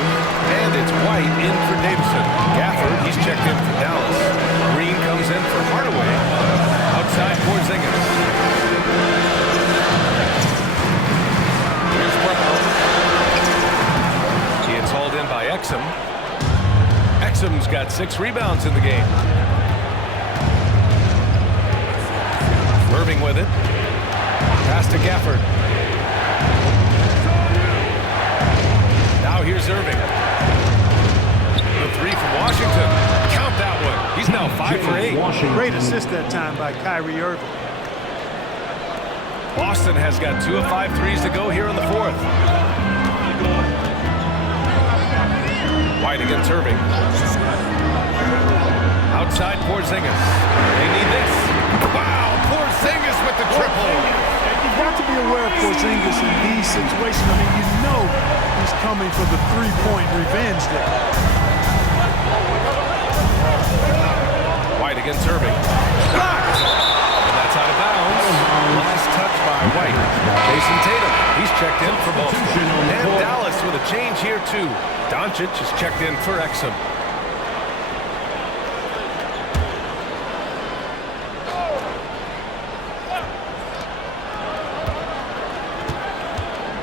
and it's White in for Davison. Gafford, he's checked in for Dallas. Green comes in for Hardaway. Outside Porzingis. Here's Brown. He is hauled in by Exum. Exum's got 6 rebounds in the game. Irving with it. Pass to Gafford. Now here's Irving. The 3 from Washington. Count that one. He's now 5 for 8. Great assist that time by Kyrie Irving. Boston has got 2 of 5 threes to go here in the 4th. White against Irving. Outside Porzingis. They need this. Wow, Porzingis with the triple. You've got to be aware of Porzingis in these situations. I mean, you know he's coming for the three-point revenge there. White against Irving. Blocked! And that's out of bounds. Last touch by White. Jason Tatum, he's checked in for both. And Dallas with a change here too. Doncic is checked in for Exum.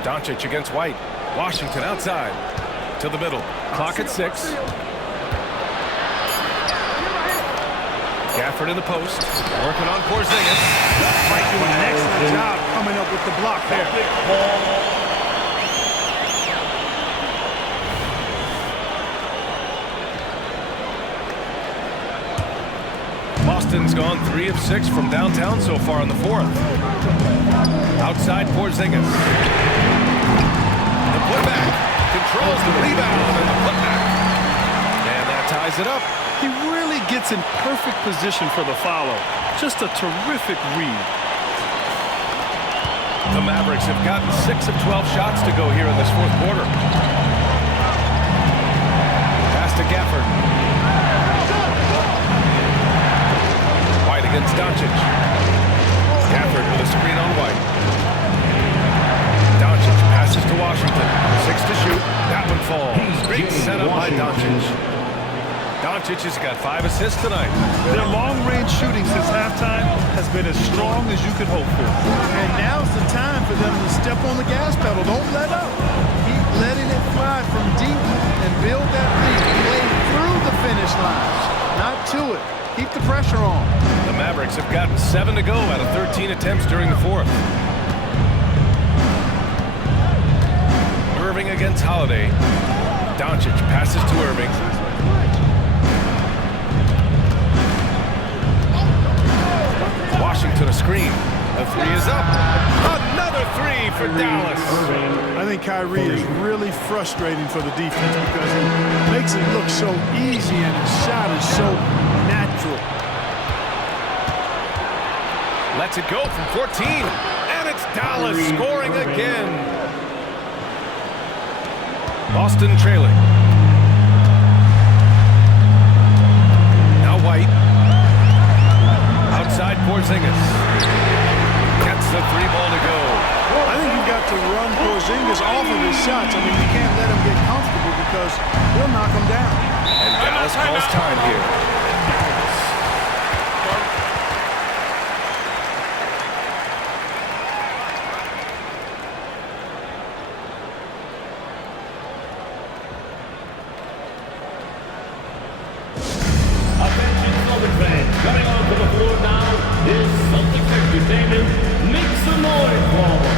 Doncic against White. Washington outside. To the middle. Clock at 6. Gafford in the post. Working on Porzingis. Mike doing an excellent job coming up with the block there. Boston's gone 3 of 6 from downtown so far in the 4th. Outside Porzingis. The putback. Controls the rebound and the putback. And that ties it up. He really gets in perfect position for the follow. Just a terrific read. The Mavericks have gotten 6 of 12 shots to go here in this 4th quarter. Pass to Gafford. White against Doncic. Gafford with a screen on White. Doncic passes to Washington. 6 to shoot. That one falls. Great setup by Doncic. Doncic has got 5 assists tonight. Their long-range shooting since halftime has been as strong as you could hope for. And now's the time for them to step on the gas pedal. Don't let up. Keep letting it fly from deep and build that lead. Play through the finish line, not to it. Keep the pressure on. The Mavericks have gotten 7 to go out of 13 attempts during the 4th. Irving against Holiday. Doncic passes to Irving. Washington a screen. The 3 is up. Another 3 for Dallas. I think Kyrie is really frustrating for the defense because he makes it look so easy and his shot is so natural. Lets it go from 14. And it's Dallas scoring again. Boston trailing. Now White. Outside Porzingis. Gets the 3-ball to go. I think you've got to run Porzingis off of his shots. I mean, you can't let him get comfortable because he'll knock him down. And Dallas calls time here. Coming onto the floor now is Celtics Entertainment. Make some noise for them.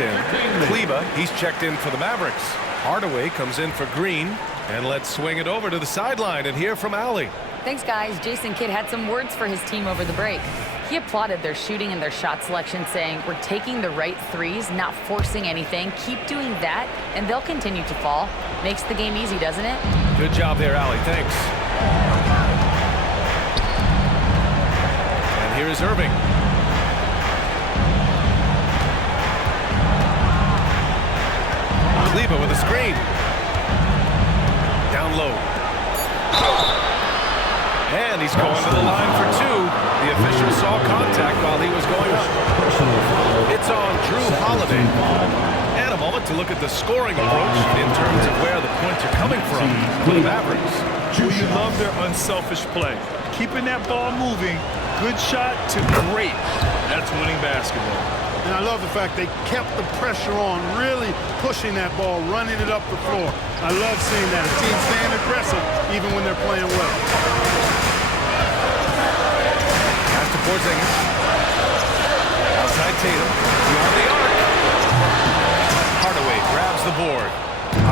checked in. Kleba, he's checked in for the Mavericks. Hardaway comes in for Green. And let's swing it over to the sideline and hear from Allie. Thanks, guys. Jason Kidd had some words for his team over the break. He applauded their shooting and their shot selection, saying, "We're taking the right threes, not forcing anything. Keep doing that, and they'll continue to fall." Makes the game easy, doesn't it? Good job there, Allie. Thanks. And here is Irving. Kleba with a screen. Down low. And he's going to the line for two. The official saw contact while he was going up. It's on Drew Holiday. And a moment to look at the scoring approach in terms of where the points are coming from for the Mavericks. Well, you love their unselfish play. Keeping that ball moving, good shot to great. That's winning basketball. And I love the fact they kept the pressure on, really pushing that ball, running it up the floor. I love seeing that. A team staying aggressive even when they're playing well. Pass to Porzingis. Outside Tatum. Beyond the arc. Hardaway grabs the board.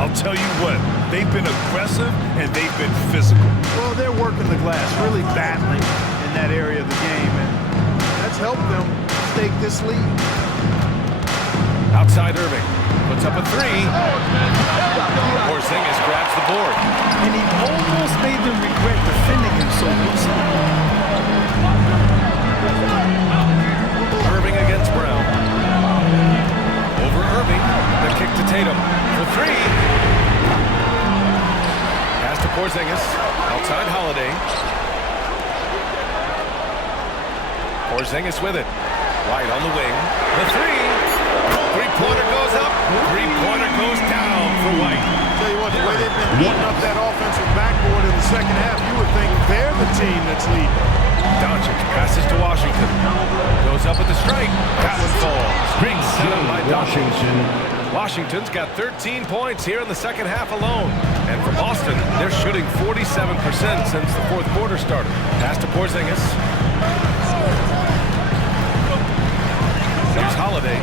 I'll tell you what, they've been aggressive and they've been physical. Well, they're working the glass, really battling in that area of the game, and that's helped them take this lead. Outside Irving. Puts up a three. Porzingis grabs the board. And he almost made them regret defending him so loosely. Irving against Brown. Over Irving. The kick to Tatum. For three. Pass to Porzingis. Outside Holiday. Porzingis with it. White on the wing. The three. Three-pointer goes up. Three-pointer goes down for White. Tell you what, the way they've been eating up that offensive backboard in the second half, you would think they're the team that's leading. Doncic passes to Washington. Goes up with the strike. That one falls. Great setup by Washington. Washington's got 13 points here in the second half alone. And for Boston, they're shooting 47% since the fourth quarter started. Pass to Porzingis. Here's Holiday.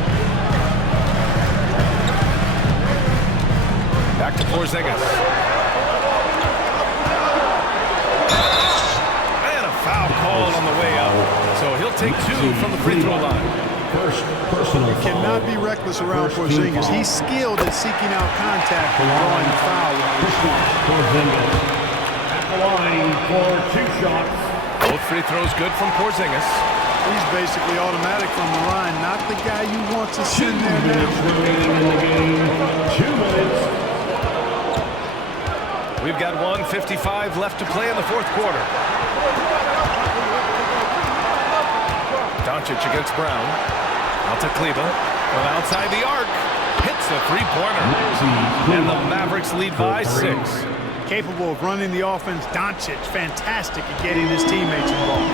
Back to Porzingis. And a foul called on the way up. So he'll take two from the free throw line. Personal You cannot be reckless around Porzingis. He's skilled at seeking out contact and drawing the foul. Porzingis at the line for two shots. Both free throws good from Porzingis. He's basically automatic from the line, not the guy you want to send there now. Remaining in the game. 2 minutes. We've got 1:55 left to play in the fourth quarter. Doncic against Brown. Out to Kleba. From outside the arc. Hits the three-pointer. And the Mavericks lead by 6. Capable of running the offense. Doncic, fantastic at getting his teammates involved.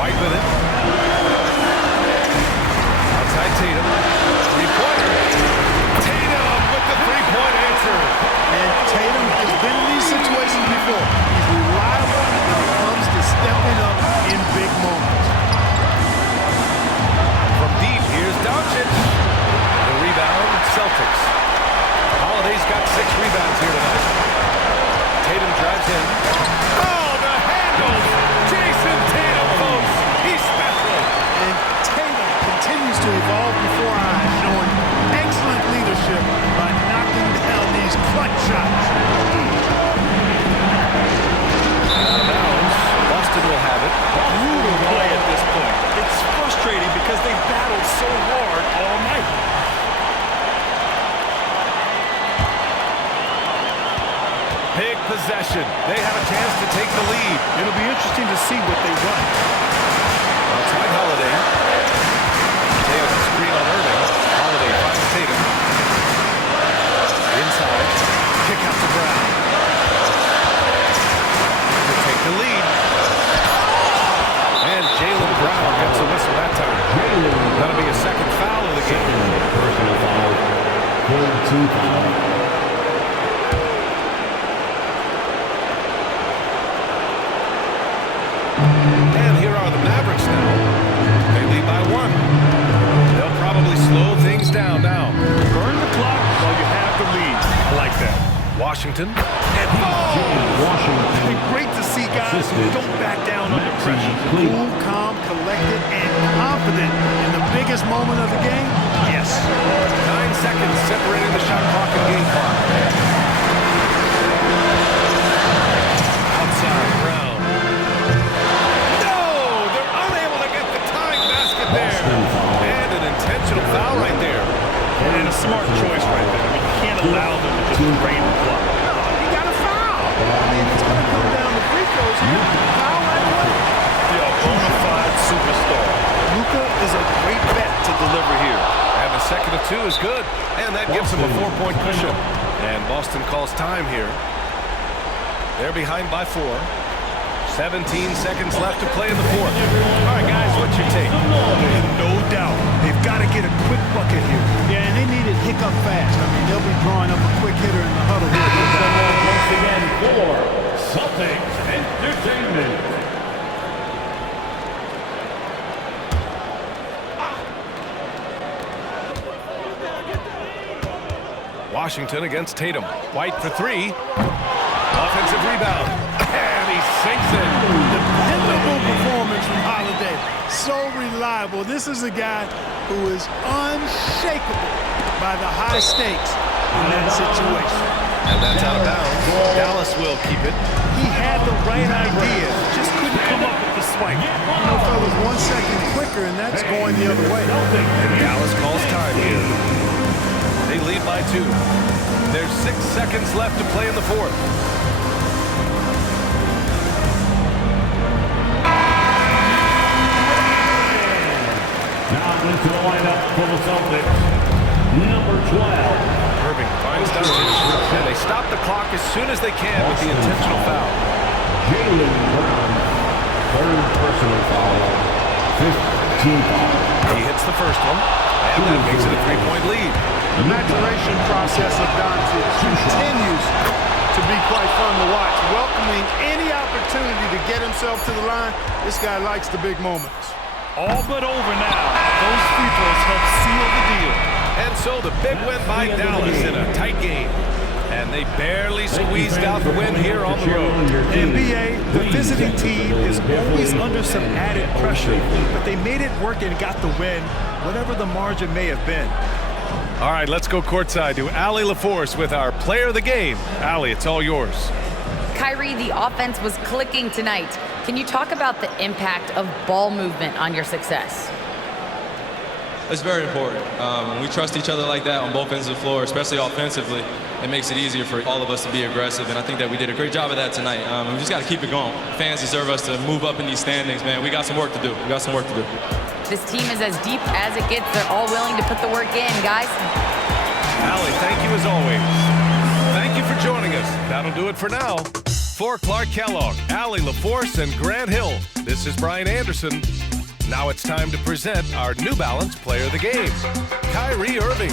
White with it. Outside Tatum. Three-pointer. Tatum with the three-point answer. And Tatum has been in these situations before. He's reliable when it comes to stepping up in big moments. From deep, here's Doncic. The rebound, Celtics. Holiday's got 6 rebounds here tonight. Tatum drives in. Oh, the handle! Jason Tatum, folks. He's special. And Tatum continues to evolve before our eyes, showing excellent leadership by knocking down these clutch shots. Out of bounds. Boston will have it. Brutal play at this point. It's frustrating because they battled so hard all night. Big possession. They have a chance to take the lead. It'll be interesting to see what they run. Outside Holiday. Tatum screen on Irving. Holiday finds Tatum. Inside. Kick out to Brown. To take the lead. And Jaylen Brown gets a whistle that time. That'll be a second foul of the game. Personal foul. 4-2 foul. And here are the Mavericks now. They lead by 1. Washington. It's great to see guys who don't back down under pressure. Cool, calm, collected, and confident in the biggest moment of the game. Yes. 9 seconds separating the shot clock and game clock. Outside, Brown. No! They're unable to get the tying basket there. And an intentional foul right there. And a smart choice right there. I mean, you can't allow them to just rain the clock. No, you got to foul. I mean, it's going to come down to free throws here. Foul right away. Yeah, a bona fide superstar. Luka is a great bet to deliver here. And the second of 2 is good. And that gives them a 4-point cushion. And Boston calls time here. They're behind by 4. 17 seconds left to play in the fourth. All right, guys, what's your take? No doubt. They've got to get a quick bucket here. Yeah, and they need it hiccup fast. I mean, they'll be drawing up a quick hitter in the huddle here. Once again for Celtics Entertainment. Washington against Tatum. White for 3. Offensive rebound. And he sinks it. Dependable performance from Holiday. So reliable. This is a guy who is unshakable by the high stakes in that situation. And that's out of bounds. Dallas will keep it. He had the right idea, just couldn't come up with the swipe. You know, fellas, 1 second quicker, and that's going the other way. And Dallas calls time here. They lead by 2. There's 6 seconds left to play in the fourth. Now into the lineup for the Celtics, number 12. Irving finds Doncic, and they stop the clock as soon as they can with the intentional foul. Jaylen Brown, third personal foul, 15 foul. He hits the first one, and that makes it a 3-point lead. The maturation process of Doncic continues to be quite fun to watch. Welcoming any opportunity to get himself to the line. This guy likes the big moments. All but over now. Those free throws help seal the deal. And so the big win by Dallas in a tight game. And they barely squeezed out the win here on the road. And B.A., the visiting team is always under some added pressure, but they made it work and got the win, whatever the margin may have been. All right, let's go courtside to Allie LaForce with our player of the game. Allie, it's all yours. Kyrie, the offense was clicking tonight. Can you talk about the impact of ball movement on your success? It's very important. When we trust each other like that on both ends of the floor, especially offensively, it makes it easier for all of us to be aggressive, and I think that we did a great job of that tonight. We just got to keep it going. Fans deserve us to move up in these standings, man. We got some work to do. We got some work to do. This team is as deep as it gets. They're all willing to put the work in, guys. Allie, thank you as always. Thank you for joining us. That'll do it for now. For Clark Kellogg, Allie LaForce, and Grant Hill, this is Brian Anderson. Now it's time to present our New Balance Player of the Game, Kyrie Irving.